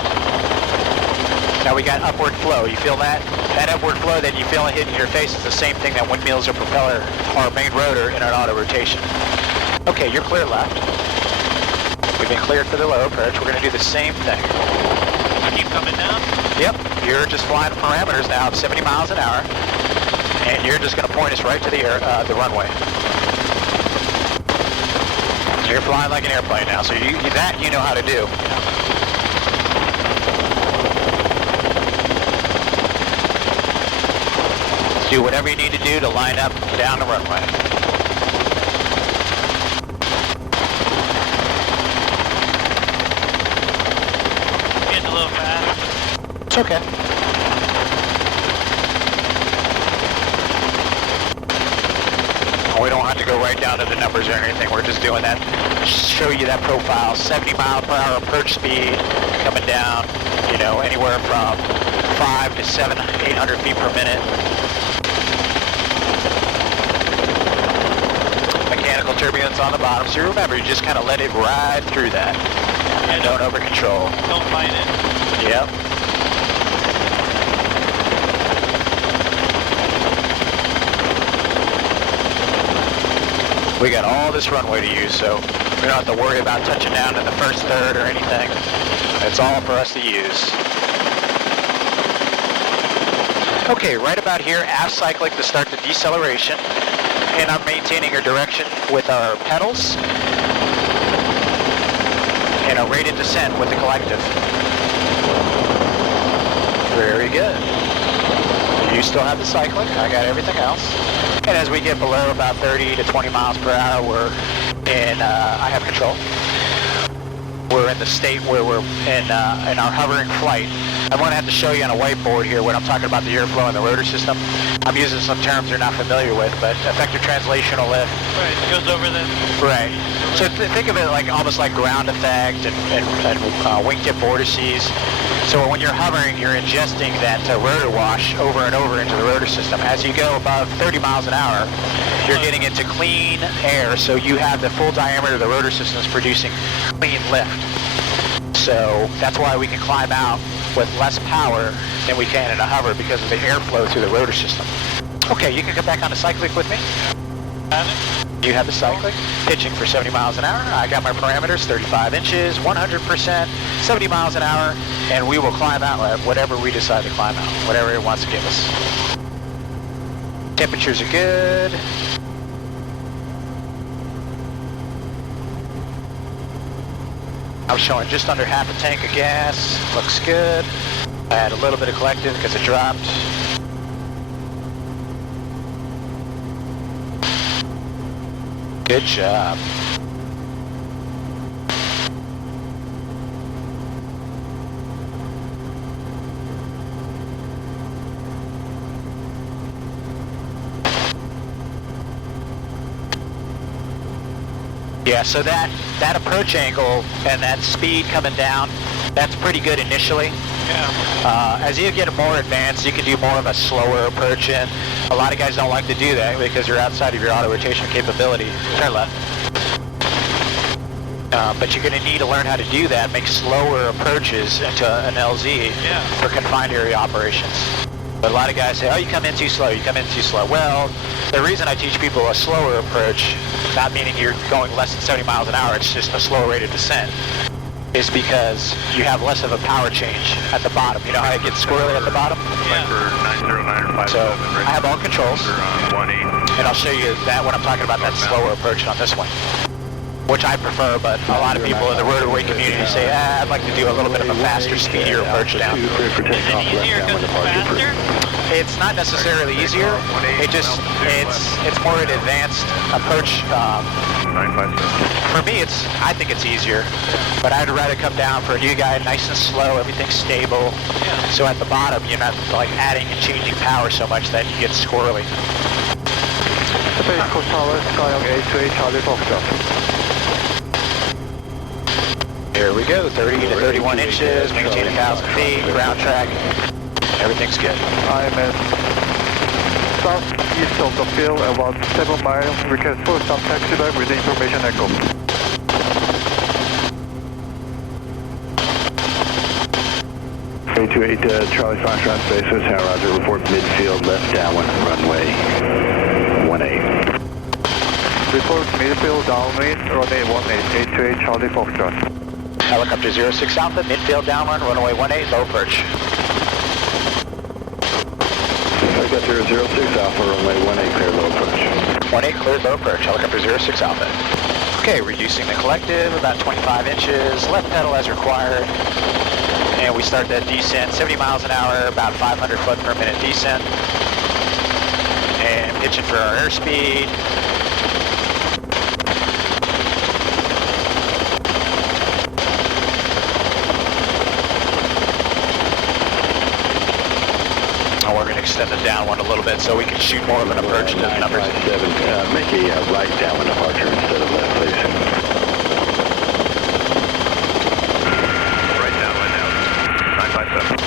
Now we got upward flow. You feel that? That upward flow that you feel it hitting your face is the same thing that windmills or propeller or main rotor in an auto rotation. Okay, you're clear left. We've been cleared for the low approach. We're going to do the same thing. Keep coming down? Yep, you're just flying parameters now of 70 miles an hour, and you're just going to point us right to the runway. So you're flying like an airplane now, so you know how to do. Do whatever you need to do to line up down the runway. It's okay. We don't have to go right down to the numbers or anything. We're just doing that, show you that profile. 70 mile per hour approach speed coming down, you know, anywhere from 5 to 800 feet per minute. Mechanical turbulence on the bottom. So remember, you just kind of let it ride through that. And don't over control. Don't fight it. Yep. We got all this runway to use, so we don't have to worry about touching down in the first third or anything. It's all for us to use. Okay, right about here, aft cyclic to start the deceleration. And I'm maintaining our direction with our pedals. And a rated descent with the collective. Very good. You still have the cyclic, I got everything else. And as we get below about 30 to 20 miles per hour, we're in, I have control. We're in the state where we're in our hovering flight. I'm going to have to show you on a whiteboard here when I'm talking about the airflow and the rotor system. I'm using some terms you're not familiar with, but effective translational lift. Right, it goes over the... Right. So think of it like almost like ground effect and wingtip vortices. So when you're hovering, you're ingesting that rotor wash over and over into the rotor system. As you go above 30 miles an hour, you're getting into clean air, so you have the full diameter of the rotor system is producing clean lift. So that's why we can climb out with less power than we can in a hover because of the airflow through the rotor system. Okay, you can come back on the cyclic with me. You have the cyclic, pitching for 70 miles an hour. I got my parameters, 35 inches, 100%, 70 miles an hour, and we will climb out at whatever we decide to climb out, whatever it wants to give us. Temperatures are good. I'm showing just under half a tank of gas. Looks good. I had a little bit of collective because it dropped. Good job. Yeah, so that approach angle and that speed coming down, that's pretty good initially. Yeah. As you get more advanced, you can do more of a slower approach in. A lot of guys don't like to do that because you're outside of your auto rotation capability. Turn left. But you're going to need to learn how to do that, make slower approaches into an LZ for confined area operations. But a lot of guys say, oh, you come in too slow, you come in too slow. Well, the reason I teach people a slower approach, not meaning you're going less than 70 miles an hour, it's just a slower rate of descent, is because you have less of a power change at the bottom. You know how it gets squirrely at the bottom? Yeah. So I have all controls, and I'll show you that when I'm talking about that slower approach on this one, which I prefer, but a lot of people in the Rotorway community say, I'd like to do a little bit of a faster, speedier approach down. Is it easier because it's faster? It's not necessarily easier. It's more an advanced approach. For me, I think it's easier, but I'd rather come down for a new guy, nice and slow, everything's stable. Yeah. So at the bottom, you're not like adding and changing power so much that you get squirrely. Space Coast Tower, Skyhawk 828, Charlie Foxtrot. Here we go, 30 to 31 inches, maintain 1,000 feet, ground track. Everything's good. IMS southeast of the field, about 7 miles. Request for some taxi back with the information echo. A28 Charlie Foxtrot Space Coast Tower, Roger, report midfield left downwind runway 18. Report midfield downwind runway 18, 828 Charlie Foxtrot. Helicopter 06 Alpha, midfield downwind, runway 18, low approach. Helicopter 06 Alpha, runway 18, clear low approach. 18, cleared low approach, helicopter 06 Alpha. Okay, reducing the collective, about 25 inches, left pedal as required. And we start that descent, 70 miles an hour, about 500 foot per minute descent. And pitching for our airspeed. And we're going to extend the down one a little bit so we can shoot more of an approach to the numbers. 957, make a right downwind departure instead of left, please. Right downwind now, 957.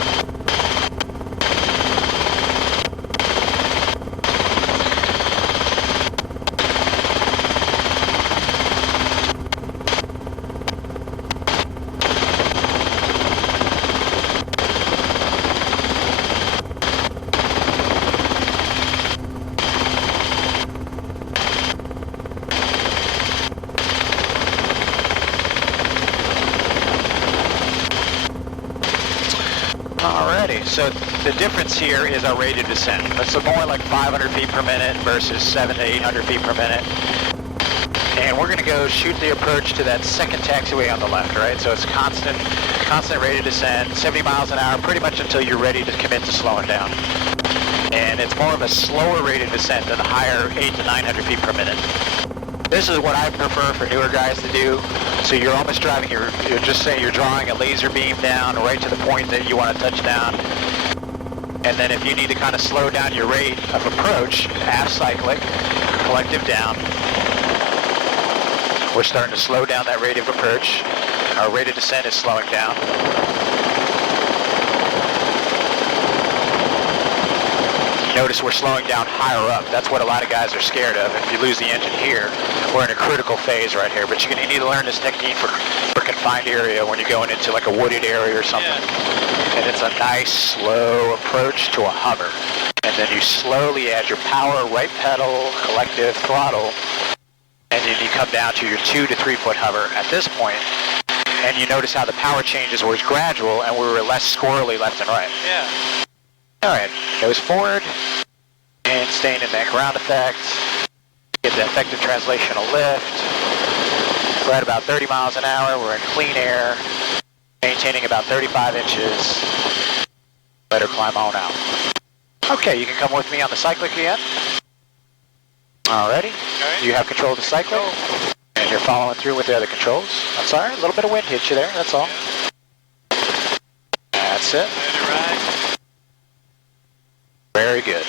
Alrighty, so the difference here is our rate of descent. It's more like 500 feet per minute versus 700 to 800 feet per minute. And we're going to go shoot the approach to that second taxiway on the left, right? So it's constant rate of descent, 70 miles an hour, pretty much until you're ready to commit to slowing down. And it's more of a slower rate of descent than the higher 800 to 900 feet per minute. This is what I prefer for newer guys to do. So you're almost driving, you're just saying you're drawing a laser beam down right to the point that you want to touch down. And then if you need to kind of slow down your rate of approach, half cyclic, collective down. We're starting to slow down that rate of approach. Our rate of descent is slowing down. Notice we're slowing down higher up. That's what a lot of guys are scared of. If you lose the engine here, we're in a critical phase right here. But you're going to need to learn this technique for confined area when you're going into like a wooded area or something. Yeah. And it's a nice slow approach to a hover. And then you slowly add your power, right pedal, collective throttle, and then you come down to your 2 to 3 foot hover at this point. And you notice how the power changes was gradual and we were less squirrely left and right. Yeah. Alright, nose forward, and staying in that ground effect, get the effective translational lift, right about 30 miles an hour, we're in clean air, maintaining about 35 inches, let her climb on out. Okay, you can come with me on the Cyclic again. Alrighty, you have control of the Cyclic, and you're following through with the other controls. I'm sorry, a little bit of wind hit you there, that's all. That's it. Very good.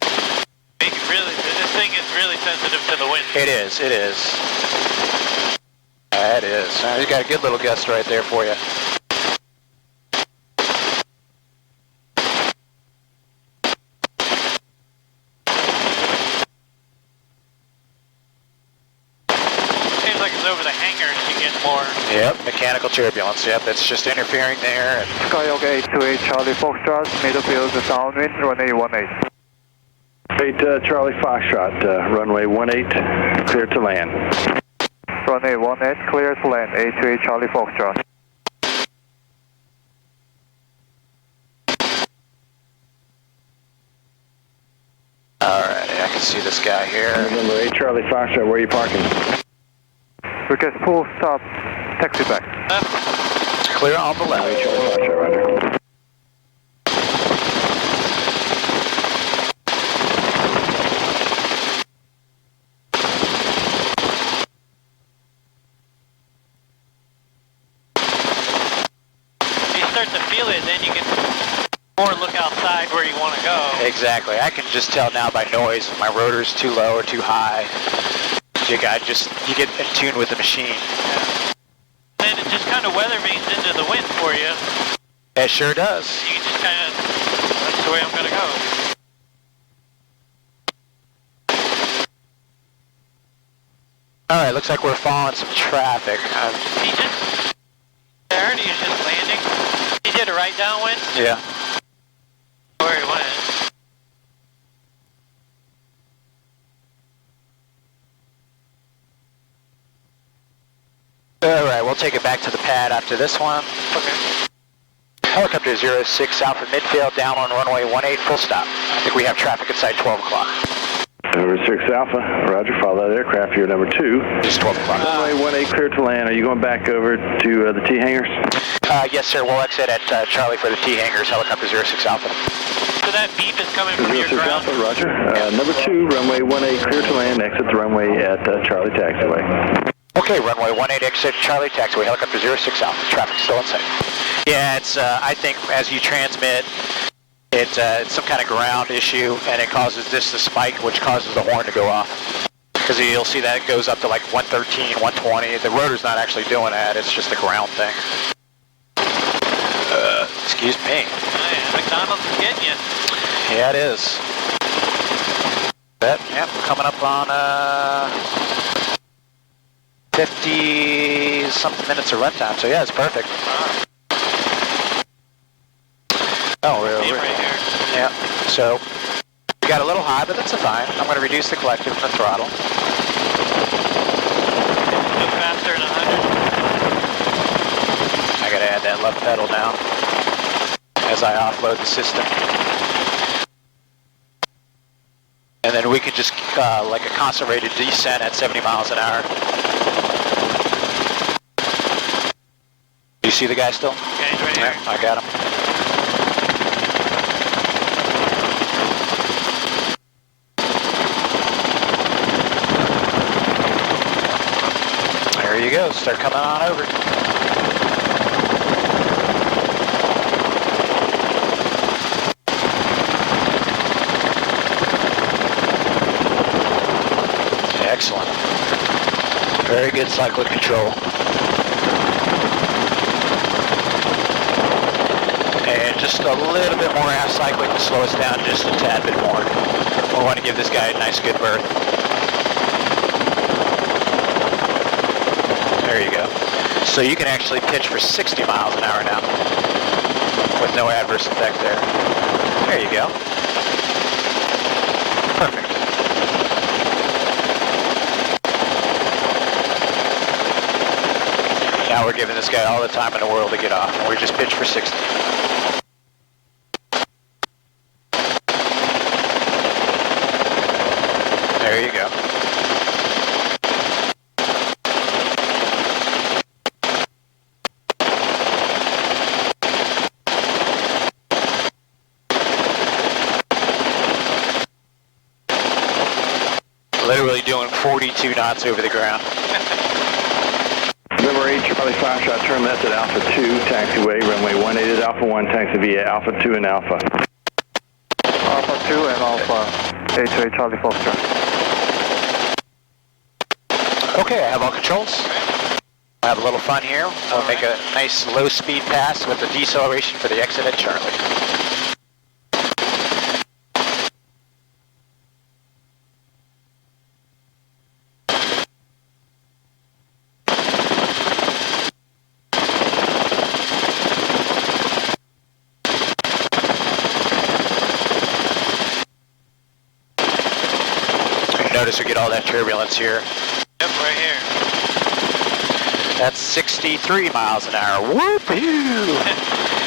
This thing is really sensitive to the wind. It is, it is. It is. You got a good little gust right there for you. Seems like it's over the hangars you get more. Yep, mechanical turbulence. Yep, it's just interfering there. And Skyhawk 828 Charlie Foxtrot, middle field downwind, runway 18. 8 Charlie Foxtrot, runway 18, clear to land. Runway 18, clear to land, 828 Charlie Foxtrot. alright, I can see this guy here. Number 8 Charlie Foxtrot, where are you parking? Request full stop, taxi back. It's clear on the left. 8 Charlie Foxtrot, roger. Then you can more look outside where you want to go. Exactly. I can just tell now by noise if my rotor's too low or too high. You get in tune with the machine. Yeah. Then it just kind of weather vanes into the wind for you. It sure does. You can just kind of, that's the way I'm going to go. Alright, looks like we're following some traffic. He just, there, and he's just landing. He did a right downwind? Yeah. Where he went. Alright, we'll take it back to the pad after this one. Okay. Helicopter 06 Alpha midfield, down on runway 18, full stop. I think we have traffic at site 12 o'clock. Number 6 Alpha, roger, follow that aircraft, you're number 2. It's 12 o'clock. Runway 18, clear to land. Are you going back over to the T hangars? Yes, sir. We'll exit at Charlie for the T hangars, helicopter 06 Alpha. So that beep is coming from your 06 ground? Alpha, roger. Number 2, runway 18, clear to land, exit the runway at Charlie Taxiway. Okay, runway 18, exit Charlie Taxiway, helicopter 06 Alpha. Traffic still in sight. Yeah, it's, I think as you transmit, It's some kind of ground issue, and it causes this to spike, which causes the horn to go off. Because you'll see that it goes up to like 113, 120. The rotor's not actually doing that. It's just a ground thing. Excuse me. Oh, yeah, McDonald's is getting you. Yeah, it is. Yep, we're coming up on 50-something minutes of runtime. So yeah, it's perfect. Oh, we're right here. Yeah, so we got a little high, but that's fine. I'm going to reduce the collective and the throttle. Go faster than 100. I got to add that left pedal down as I offload the system. And then we can just, like a concentrated descent at 70 miles an hour. Do you see the guy still? Okay, he's right here. Yeah, I got him. There you go, start coming on over. Excellent. Very good cyclic control. And just a little bit more half cyclic to slow us down just a tad bit more. We want to give this guy a nice good berth. There you go. So you can actually pitch for 60 miles an hour now with no adverse effect there. There you go. Perfect. Now we're giving this guy all the time in the world to get off. We just pitched for 60. There you go. Literally doing 42 knots over the ground. Number 8, Charlie 5, shot turn left at Alpha 2, taxiway, runway 18 at Alpha 1, taxi via Alpha 2 and Alpha. Alpha 2 and Alpha 8 Charlie Foxtrot. Okay, I have all controls. I'll have a little fun here. We'll make a nice low speed pass with the deceleration for the exit at Charlie. Notice we get all that turbulence here. Yep, right here. That's 63 miles an hour. Whoop-hoo!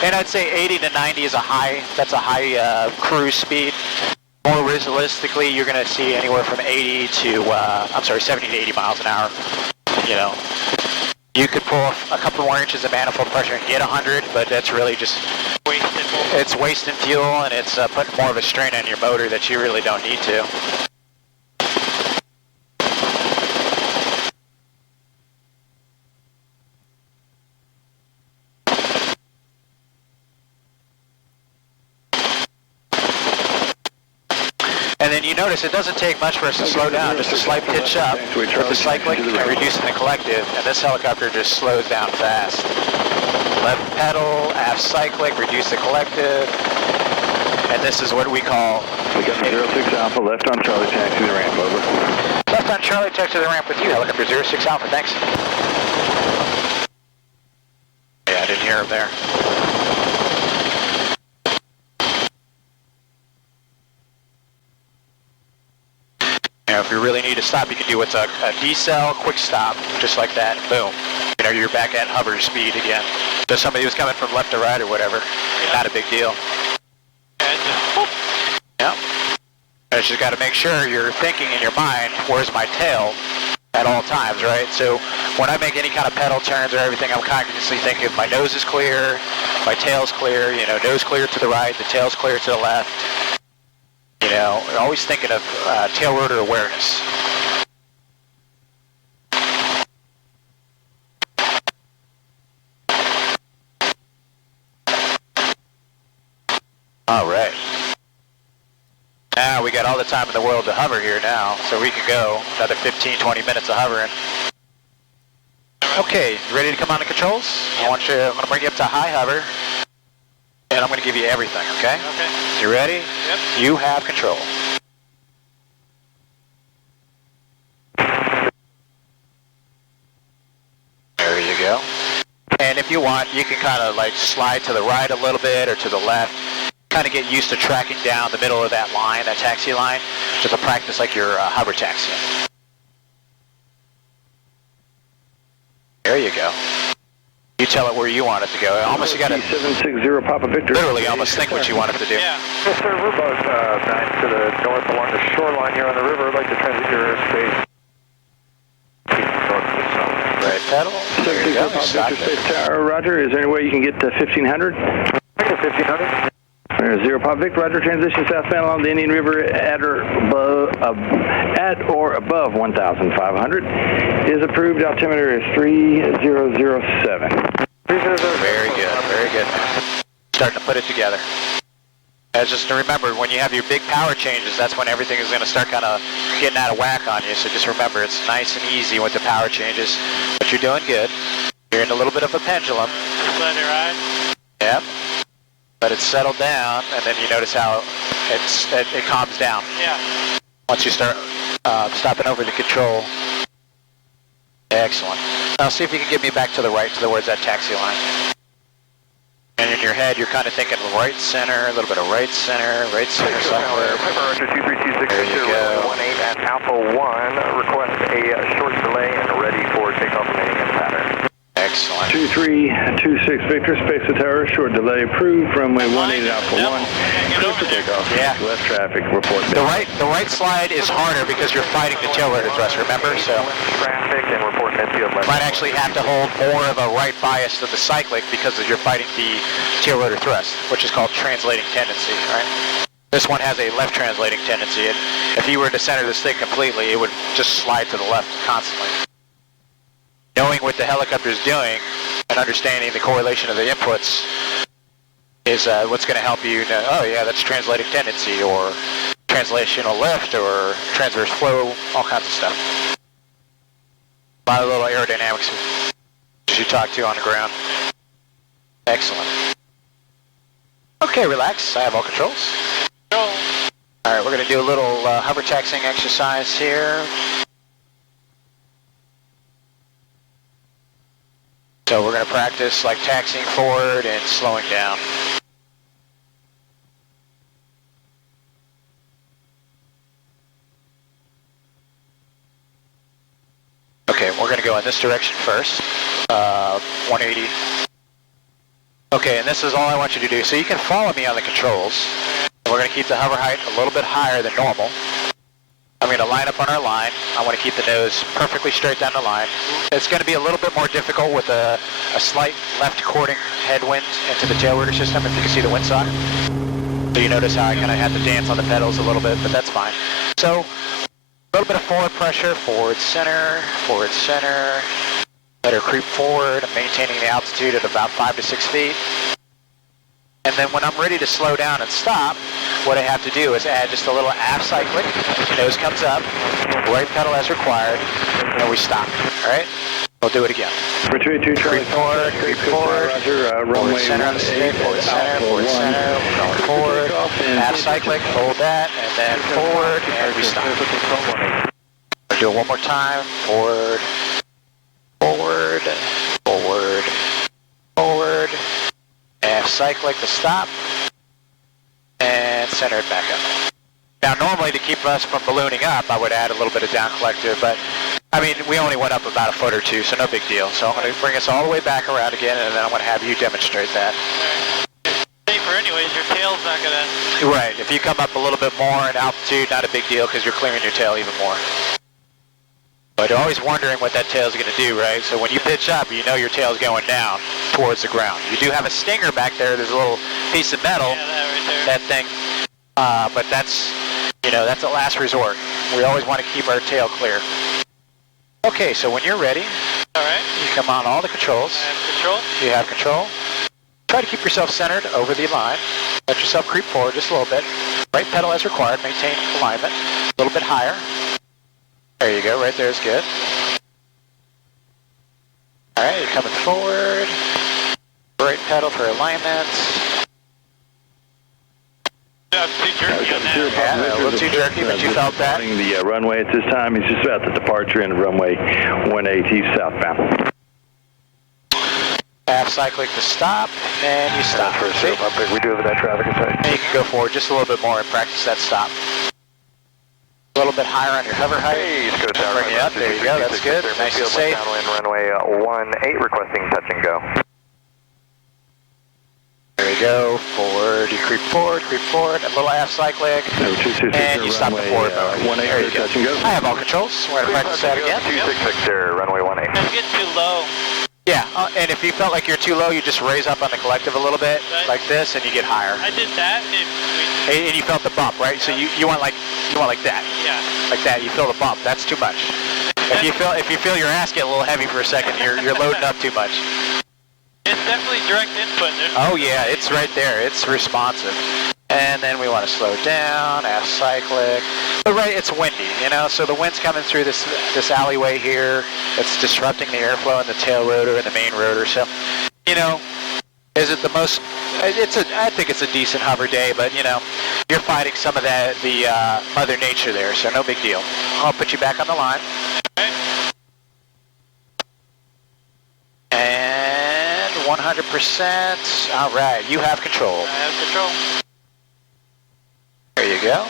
And I'd say 80 to 90 is a high, that's a high cruise speed. More realistically, you're going to see anywhere from 80 to, 70 to 80 miles an hour. You know, you could pull a couple more inches of manifold pressure and get 100, but that's really just it's wasting fuel, and it's putting more of a strain on your motor that you really don't need to. And then you notice it doesn't take much for us to slow down, just a slight pitch up with the cyclic and reducing the collective, and this helicopter just slows down fast. Left pedal, aft cyclic, reduce the collective, and this is what we call... We got 06 Alpha, left on Charlie, taxi the ramp, over. Left on Charlie, taxi the ramp with you, helicopter 06 Alpha, thanks. Yeah, I didn't hear him there. Now, if you really need to stop, you can do what's a decel, quick stop, just like that, boom. You know, you're back at hover speed again. So somebody who's coming from left to right or whatever, not a big deal. Yeah. You just got to make sure you're thinking in your mind, where's my tail at all times, right? So when I make any kind of pedal turns or everything, I'm consciously thinking my nose is clear, my tail's clear, you know, nose clear to the right, the tail's clear to the left. You know, always thinking of tail rotor awareness. All right. Now we got all the time in the world to hover here now, so we can go another 15, 20 minutes of hovering. Okay, you ready to come on the controls? I'm going to bring you up to high hover, and I'm going to give you everything, okay? Okay. You ready? Yep. You have control. There you go. And if you want, you can kind of like slide to the right a little bit or to the left. Kind of get used to tracking down the middle of that line, that taxi line, just to practice like your hover taxi. There you go. You tell it where you want it to go. Almost you got to 760 Papa Victor. literally almost think what you want it to do. Yeah. Yes, sir. We're about 9 to the north along the shoreline here on the river. I'd like to transit your airspace. Right pedal. There you go. Stop it. Space Tower, Roger. Is there any way you can get to 1500? I get 1500. There's 0 Pop Victor, Roger. Transition southbound along the Indian River at or above 1,500. Is approved. Altimeter is 3007. Very good. Very good. Starting to put it together. Just to remember, when you have your big power changes, that's when everything is going to start kind of getting out of whack on you. So just remember, it's nice and easy with the power changes. But you're doing good. You're in a little bit of a pendulum. Just let it ride. Yep. Let it settle down, and then you notice how it calms down. Yeah. Once you start stopping over the control. Excellent. Now see if you can get me back to the right, towards that taxi line. And in your head, you're kind of thinking right center, a little bit of right center somewhere. There you go. 18 at Alpha 1. Request a short delay and ready for takeoff landing and pattern. Excellent. 2326 Victor, Space Tower, short delay approved, runway 18 Alpha 1. Clear for takeoff. Yeah. Left traffic, report. The right slide is harder because you're fighting the tail rotor thrust, remember? So Traffic and report midfield left. you might actually have to hold more of a right bias to the cyclic because you're fighting the tail rotor thrust, which is called translating tendency, right? This one has a left translating tendency, and if you were to center this thing completely, it would just slide to the left constantly. Knowing what the helicopter is doing and understanding the correlation of the inputs is what's going to help you know, oh yeah, that's translating tendency or translational lift or transverse flow, all kinds of stuff. A lot of little aerodynamics as you talk to on the ground. Excellent. Okay, relax. I have all controls. Go. All right, we're going to do a little hover taxiing exercise here. So we're going to practice like taxiing forward and slowing down. Okay, we're going to go in this direction first, 180. Okay, and this is all I want you to do. So you can follow me on the controls. We're going to keep the hover height a little bit higher than normal. I'm going to line up on our line. I want to keep the nose perfectly straight down the line. It's going to be a little bit more difficult with a slight left quarting headwind into the tail rotor system, if you can see the windsock. So you notice how I kind of had to dance on the pedals a little bit, but that's fine. So a little bit of forward pressure, forward center, let her creep forward. I'm maintaining the altitude at about 5 to 6 feet. And then when I'm ready to slow down and stop, what I have to do is add just a little aft cyclic. Nose comes up, right pedal as required, and we stop. All right? We'll do it again. Creep forward, forward center on the stick, forward center, going forward, aft cyclic, hold that, and then forward, and we stop. We'll do it one more time. Forward, forward, forward, forward. Aft cyclic to stop, and center it back up. Now normally to keep us from ballooning up, I would add a little bit of down collective, but I mean, we only went up about a foot or two, so no big deal. So I'm going to bring us all the way back around again, and then I'm going to have you demonstrate that. Safer anyways, your tail's not going to... Right, if you come up a little bit more in altitude, not a big deal because you're clearing your tail even more. But you're always wondering what that tail's going to do, right? So when you pitch up, you know your tail's going down towards the ground. You do have a stinger back there. There's a little piece of metal, that thing. But that's, you know, that's a last resort. We always want to keep our tail clear. Okay, so when you're ready, all right, you come on all the controls. I have control. You have control. Try to keep yourself centered over the line. Let yourself creep forward just a little bit. Right pedal as required, maintain alignment. A little bit higher. There you go, right there is good. Alright, you're coming forward. Right pedal for alignment. Too jerky on that. Yeah, a little too jerky, but you felt that. The runway at this time, he's just about the departure into runway 18 southbound. Half cyclic to stop, and you stop. See? How big we do with that traffic inside? And you can go forward just a little bit more and practice that stop. A little bit higher on your hover height. Hey, East Coast Tower. Bring you up, there you go, that's good. Nice and safe. Downwind runway 18 requesting touch and go. There you go, forward, you creep forward, a little half cyclic, and you stop the forward mode. There you go. I have all controls, we're going to practice that again. 266 there, runway 18. It's getting too low. Yeah, and if you felt like you're too low, you just raise up on the collective a little bit, like this, and you get higher. I did that. And you felt the bump, right? So you want like that. Yeah. Like that. You feel the bump. That's too much. If you feel your ass get a little heavy for a second, you're loading up too much. It's definitely direct input. Oh yeah, it's right there. It's responsive. And then we want to slow down, half cyclic. But right, it's windy, you know, so the wind's coming through this alleyway here. It's disrupting the airflow in the tail rotor and the main rotor. So, you know, is it the most? I think it's a decent hover day, but you know, you're fighting some of the Mother Nature there, so no big deal. I'll put you back on the line. And 100%. All right, you have control. I have control. There you go.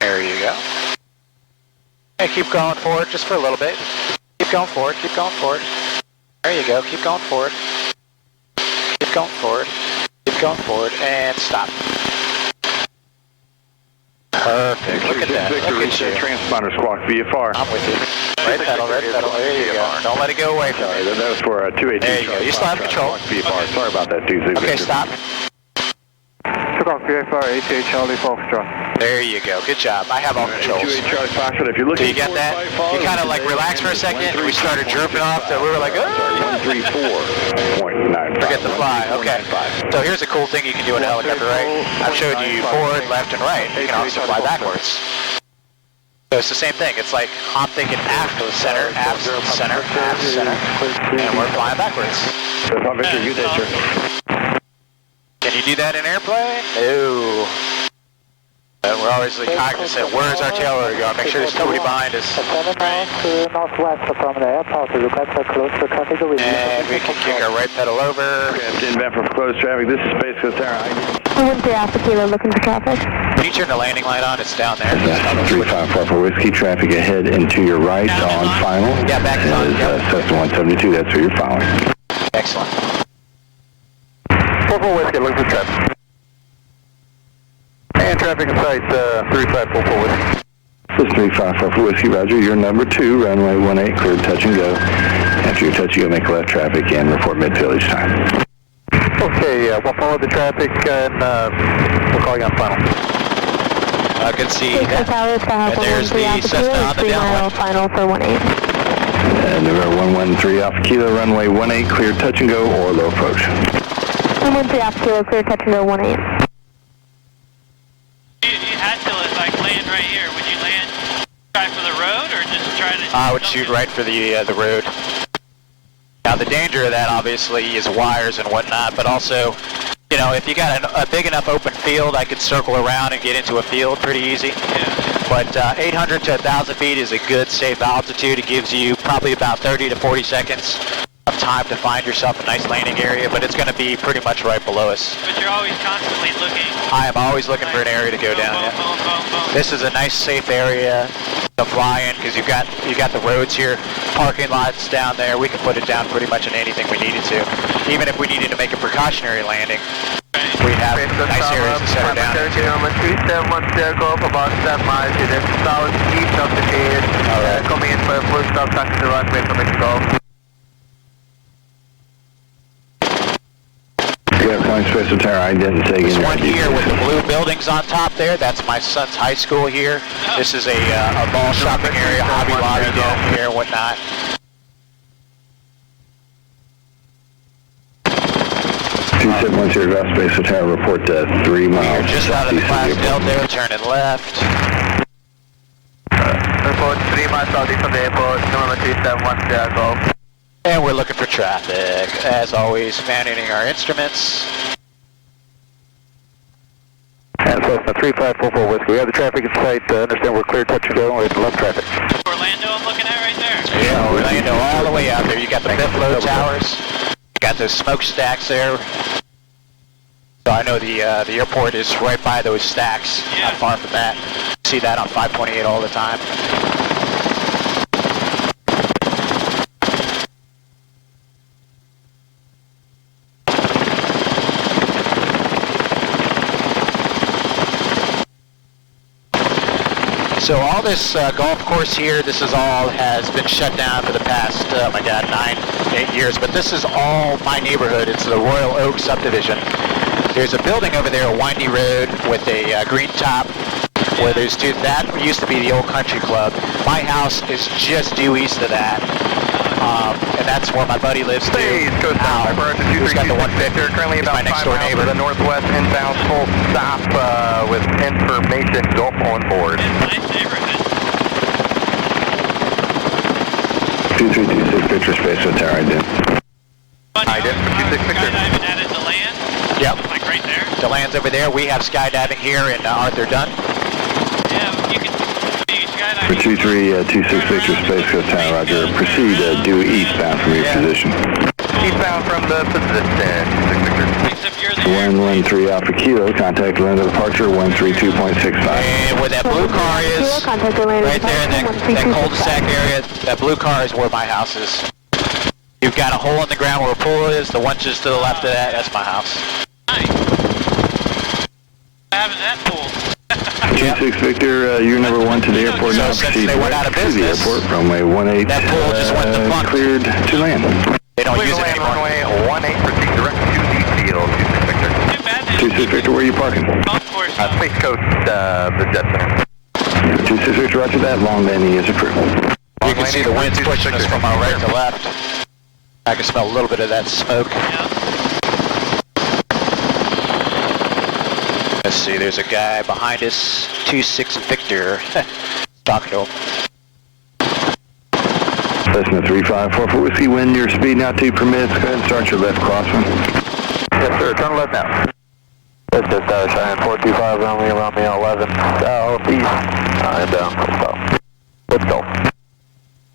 There you go. Hey, keep going forward just for a little bit. Keep going forward, keep going forward. There you go, keep going forward. Keep going forward. Keep going forward, and stop. Perfect, look at that, look at you. Transponder squawk VFR. I'm with you. Right pedal, there you go. Don't let it go away from Sorry, you. that was for 218. There you go, you still have control. VFR, sorry about that, Tuesday. Okay, stop. Squawk VFR, 88 Charlie Foxtrot. There you go, good job. I have all controls. 28 Charlie Foxtrot, if you're Do looking you get that? You kind of like relax for a second, and we started drooping off, that we were like, oh. 134.95. Forget the fly, okay. So here's a cool thing you can do in a helicopter, right? I've showed you forward, left, and right. You can also fly backwards. So it's the same thing. It's like, I'm thinking aft to the center, aft to the center, aft to the center, and we're flying backwards. Can you do that in airplane? No. And we're always cognizant, where's our tail rotor going? Make sure there's nobody behind us. 7 miles to northwest from the airport. Request for close to traffic. And we can kick our right pedal over. Inbound for close traffic. This is Space Coast Tower. 13 Alpha Kilo looking for traffic. Can you turn the landing light on? It's down there. 354 for Whiskey. Traffic ahead and to your right on final. Yeah, back to on. Cessna 172. That's who you're following. Excellent. 44 Whiskey. Looking for traffic. And traffic in sight, 3544 Whiskey. This is 354 for Whiskey, Roger. You're number 2, runway 18, cleared touch and go. After your touch, you'll make left traffic and report midfield each time. Okay, we'll follow the traffic and we'll call you on final. I can see that. And there's the Cessna on the downwind. Final for 18. Number 113 Alpha Kilo, runway 18, cleared touch and go or low approach. 113 Alpha Kilo, cleared touch and go 18. You had to like land right here. Would you land try for the road or just try to? I would shoot right for the road. Now the danger of that obviously is wires and whatnot, but also, you know, if you got a big enough open field, I could circle around and get into a field pretty easy. Yeah. But 800 to 1,000 feet is a good safe altitude. It gives you probably about 30 to 40 seconds of time to find yourself a nice landing area, but it's going to be pretty much right below us. But you're always constantly looking. I am always looking for an area to go down. Yeah. This is a nice safe area to fly in because you got the roads here, parking lots down there. We can put it down pretty much in anything we needed to. Even if we needed to make a precautionary landing, we have nice areas to set her down into. Number 371 takeoff about 10 miles to the southeast of the gate. Alright. Coming in for a full stop taxi to runway from Mexico. Yeah, Morning, Space Tower, I didn't take This any. one here with the blue buildings on top there, that's my son's high school here. This is a mall shopping area, Hobby Lobby down here and whatnot. 2710 Golf Space Tower, report 3 miles. We're just out of the class Delta, turning left. Report 3 miles southeast of the airport, number 2710 Golf. And we're looking for traffic. As always, managing our instruments. And so 3544 Whiskey, we have the traffic in sight, understand we're clear, touch and go, with left traffic. Orlando I'm looking at right there. Yeah, Orlando all the way out there. You got the Buffalo Towers. You got those smokestacks there. So I know the airport is right by those stacks. Yeah. Not far from that. See that on 528 all the time. So all this golf course here, this is all has been shut down for the past, oh my God, 9-8 years. But this is all my neighborhood. It's the Royal Oak subdivision. There's a building over there, a windy road with a green top, where there's two. That used to be the old country club. My house is just due east of that, and that's where my buddy lives too. East Coast Tower, Who's got the 150? currently He's about my next 5 door miles neighbor. to the northwest, inbound, full stop with information, Gulf on board. It's a nice neighborhood. 2326 Victor Space Tower, I did. Funny, did. skydiving at it to land. Yep. Like right there. The land's over there. We have skydiving here in Arthur Dunn. Yeah, you can see skydiving. For 2326 Victor Space Coast Tower, Roger. Proceed due eastbound from your position. Eastbound from the position. Except you're there. 113 Alpha Kilo, contact Orlando departure 132.65. And where that blue car is, Contact Orlando right there in that cul-de-sac area, that blue car is where my house is. You've got a hole in the ground where a pool is. The one just to the left of that, that's my house. Nice. What happened to that pool? 26 Victor, you're number 1 to the airport now. So since Proceed they went out of direct to the business, airport, runway 18, that pool just went defunct. cleared to land. They don't use it anymore. Runway 18, proceed direct to the field. 26 Victor. Too bad they 26 Victor, where are you parking? golf course. Space Coast, the jet center. 26 Victor, roger that. Long landing is approved. You can see the wind's pushing us from our right to left. I can smell a little bit of that smoke. Yeah. Let's see, there's a guy behind us, 26 Victor, talking to him. Cessna 354 for Whiskey, when your speed now 2 permits, go ahead and start your left crosswind. Yes sir, turn left now. This is Cheyenne 425, around me 11, southeast, and down, let's go.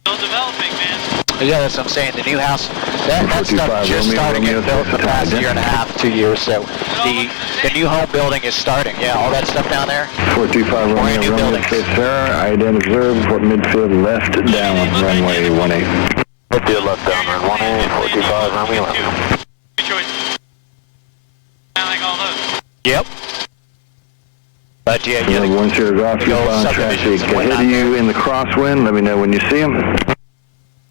Still developing, man. Yeah, that's what I'm saying, the new house, that stuff 425, just started Romeo, getting built in the past Delta. year and a half, 2 years, so the new home building is starting, yeah, all that stuff down there. 425 Brand Romeo, new Romeo, buildings. Space Sarah, ident observed, report midfield left down, runway 18. Midfield left down, runway 18, 425 Romeo. Good choice. I like all those. Yep. But yeah, you One zero golf, Big old you'll find subdivisions traffic and ahead whatnot of you in the crosswind, let me know when you see them.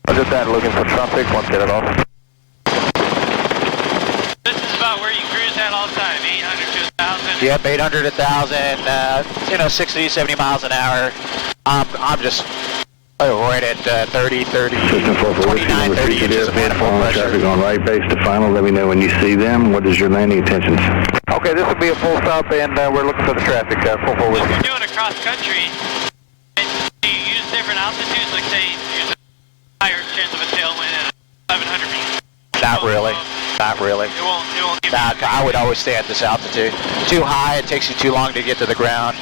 Look at that, looking for traffic, once get it off. This is about where you cruise at all the time, 800 to 1,000. Yep, 800, 1,000, 60, 70 miles an hour. I'm just right at 30, 29, 30 inches of manifold pressure. Traffic on right base to final, let me know when you see them. What is your landing intentions? Okay, this will be a full stop and we're looking for the traffic, full forward. If you're doing a cross country, and you use different altitudes, like say, use a higher chance of a tailwind at 1,100 feet. Not really. Not really. It won't give Nah, you... I would always stay at this altitude. Too high, it takes you too long to get to the ground.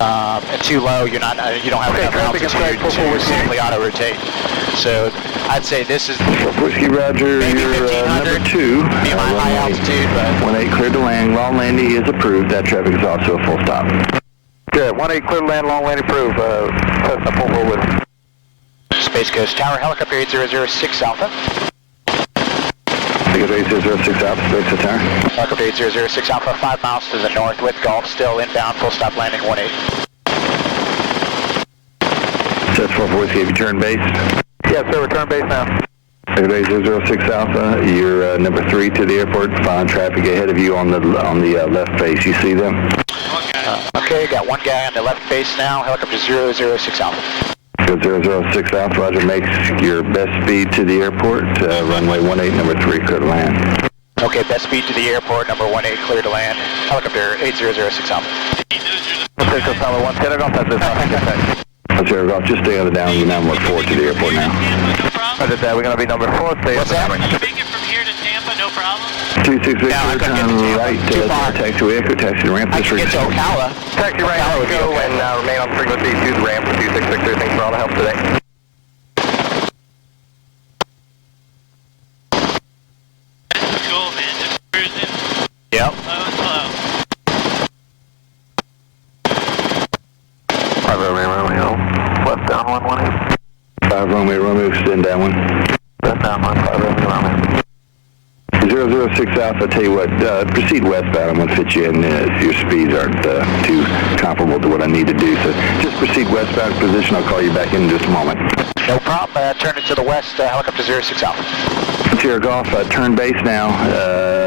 And too low, you don't have enough altitude to simply auto-rotate. So I'd say this is Whiskey Roger, maybe you're 1,500. number 2. Be my high altitude, but 18 cleared to land, long landing is approved. That traffic is also a full stop. Good, 18 cleared to land, long landing approved. Cessna full forward. Space Coast Tower, helicopter 8006 Alpha. Ticket 8006 Alpha, Space Coast Tower. Helicopter 8006 Alpha, 5 miles to the north with Golf, still inbound, full stop landing 18. Sets 4 Whiskey, have you turned base? Yes sir, return base now. Today 006 Alpha, you're number 3 to the airport. Find traffic ahead of you on the left face. You see them? Okay, got one guy on the left base now. Helicopter 006 Alpha. 006 Alpha, Roger, makes your best speed to the airport. Runway 18, number 3, clear to land. Okay, best speed to the airport, number 18, clear to land. Helicopter 8006 Alpha. Okay, so Tower 1, takeoff, that's it. Takeoff, just stay on the down, now 4 to the airport now. Roger that, we're going to be number 4, stay What's that? Can you make it from here to Tampa, no problem? 26 Victor, No, I couldn't get to turn Tampa. right, Too far. taxiway, echo, taxi to ramp. I can get to Ocala. Taxi right, Ocala would be go, okay. and remain on frequency to the ramp for 26 Victor. Thanks for all the help today. That's cool, man. Just cruising. Yep. Slow and slow. 5 Romeo, left down 118. 5 Romeo, extend down 1. Left down 1, 5 Romeo. 006 Alpha, tell you what, proceed westbound. I'm going to fit you in if your speeds aren't too comparable to what I need to do. So just proceed westbound position. I'll call you back in just a moment. No problem. Turn it to the west, helicopter 06 Alpha. Sierra Golf, turn base now.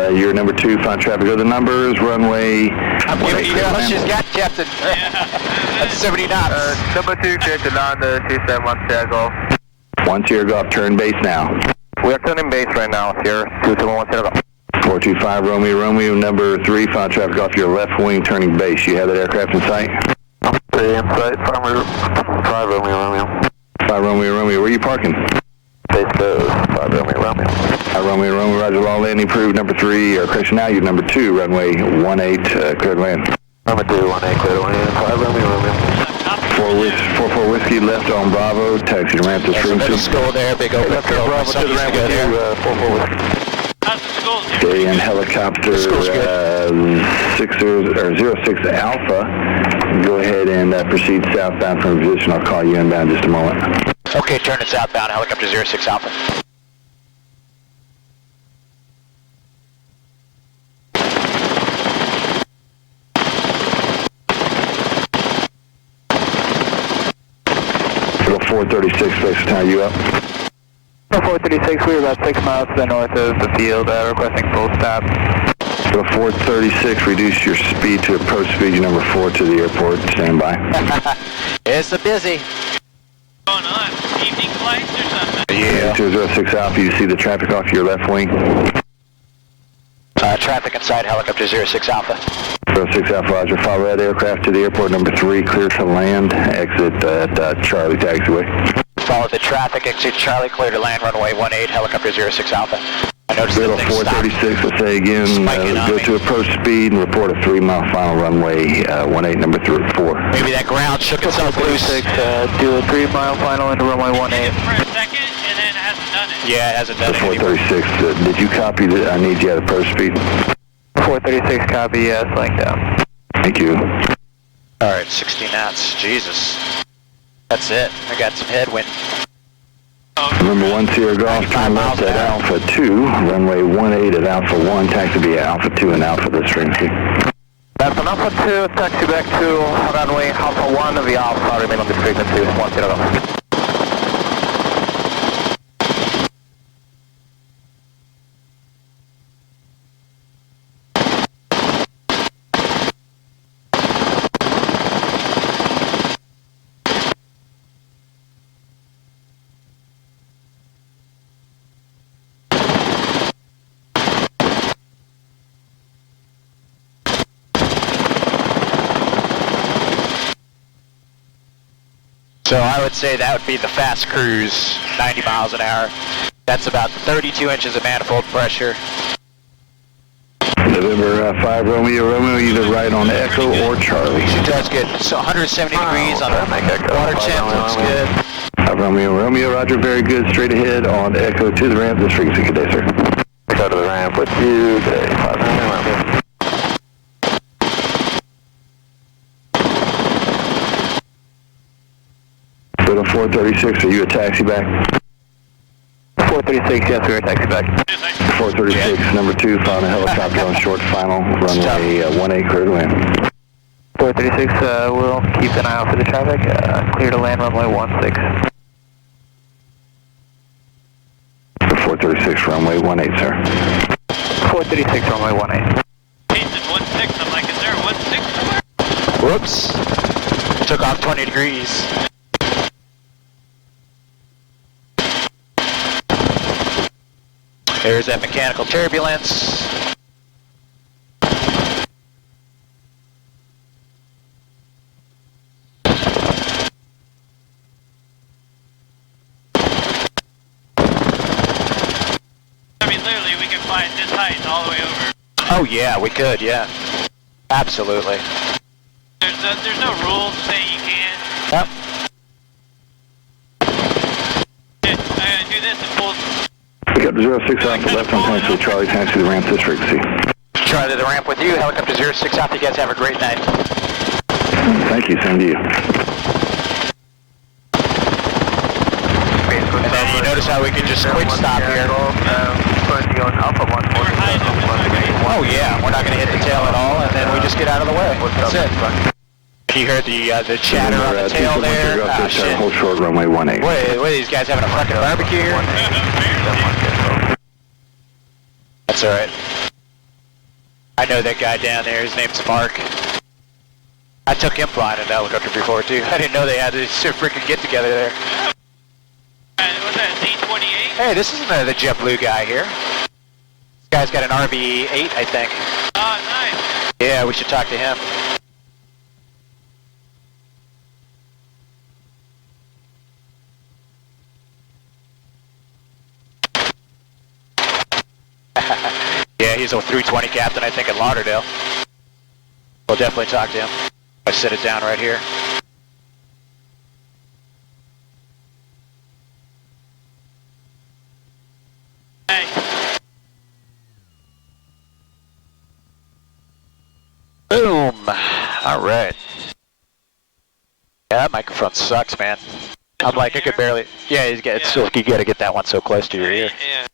You're number 2, find traffic. Go to the numbers, runway. I'm giving you how much she's got, Captain. That's 70 knots. Number 2, clear to land, 271 Sierra Golf. 1 Sierra Golf, turn base now. We are turning base right now, Sierra 271 Sierra Golf. 425 Romeo, number 3, find traffic off your left wing, turning base. You have that aircraft in sight? In sight, 5 Romeo. 5 Romeo, where are you parking? Base goes, 5 Romeo. 5 Romeo, Roger, all landing approved, number 3, correction now, you're number 2, runway 18, clear to land. Number 2, 18, clear to land, 5 Romeo. 4 Whiskey left on Bravo, taxi to ramp to frequency. School there, big open field. Bravo to the ramp with you, 4 Whiskey. How's the school? Okay, and helicopter 06 Alpha, go ahead and proceed southbound from position. I'll call you inbound in just a moment. Okay, turn it southbound, helicopter 06 Alpha. Little 436, Space Tower, you up? 436, we're about 6 miles to the north of the field, requesting full stop. Little 436, reduce your speed to approach speed, you're number 4 to the airport, stand by. It's a busy. What's going on? Evening flights or something? Yeah. 206 Alpha, you see the traffic off your left wing? Traffic inside helicopter 06 Alpha. 06 Alpha, Roger, follow that aircraft to the airport, number 3, clear to land, exit at Charlie taxiway. Follow the traffic, exit Charlie, clear to land, runway 18, helicopter 06 Alpha. I noticed Little the thing 436, I'll say again, go to approach speed and report a 3-mile final runway 18, number 4. Maybe that ground shook itself loose. Do a 3-mile final into runway Did 18. it for a second and then it hasn't done it. Yeah, it hasn't done it anymore. 436, did you copy that? I need you at approach speed. 436 copy, yes, laying down. Thank you. Alright, 60 knots. Jesus. That's it. I got some headwind. Number 1 Sierra Golf, turn left at Alpha 2, runway 18 at Alpha 1, taxi be at Alpha 2 and Alpha this frequency. That's an Alpha 2, taxi back to runway Alpha 1 of the Alpha, remain on this frequency, 1 Sierra Golf. So I would say that would be the fast cruise, 90 miles an hour. That's about 32 inches of manifold pressure. November 5 Romeo, either right on Echo or Charlie. That's good. So 170 degrees on the water temp, looks good. Romeo, Roger, very good. Straight ahead on Echo to the ramp, this frequency, good day, sir. Echo to the ramp with you, day 5 Romeo. Little 436, are you a taxi back? 436, yes, we're a taxi back. 436, number 2, found a helicopter on short final, runway 18, clear to land. 436, we'll keep an eye out for the traffic, clear to land runway 16. 436 runway 18, sir. 436 runway 18. Pacing 16. I'm like, is there a 16 somewhere? Whoops. Took off 20 degrees. There's that mechanical turbulence. I mean, literally, we can fly at this height all the way over. Oh yeah, we could, yeah. Absolutely. There's no rules saying you can. Yep. Yeah, I'm gonna do this and pull. We got 06 Alpha left on taxi, Charlie, taxi to the ramp this frequency. Try to the ramp with you. Helicopter 06 Alpha. You guys have a great night. Thank you, same to you. And then you notice how we can just quick stop here. Oh yeah, we're not going to hit the tail at all, and then we just get out of the way. That's it. You heard the chatter on the tail there. Ah, shit. Hold short, runway 18. What are these guys having a fucking barbecue here? That's alright. I know that guy down there, his name's Mark. I took him flying in the helicopter before too. I didn't know they had this freaking get together there. What's that, Z28? Hey, this isn't the JetBlue guy here. This guy's got an RV-8, I think. Oh, nice. Yeah, we should talk to him. Yeah, he's a 320 captain, I think, in Lauderdale. We'll definitely talk to him. I sit it down right here. Hey. Boom! Alright. Yeah, that microphone sucks, man. I'm like, I could barely... Yeah, you gotta get that one so close to your ear. Yeah.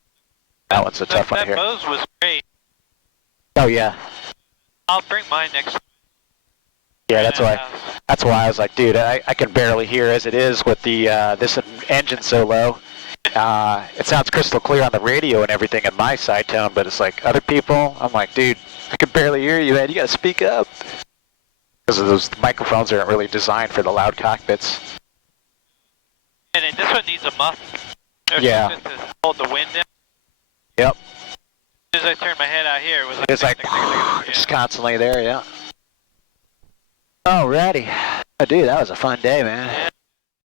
That one's a tough one to hear. That Bose was great. Oh, yeah. I'll bring mine next. Yeah, that's why I was like, dude, I can barely hear as it is with the this engine so low. It sounds crystal clear on the radio and everything in my side tone, but it's like other people, I'm like, dude, I can barely hear you, man. You gotta speak up. Because those microphones aren't really designed for the loud cockpits. And then this one needs a muff. Yeah. Just to hold the wind in. Yep. As soon as I turned my head out here, it was like... It's like, just constantly there, yeah. Alrighty. Oh, dude, that was a fun day, man. Yeah.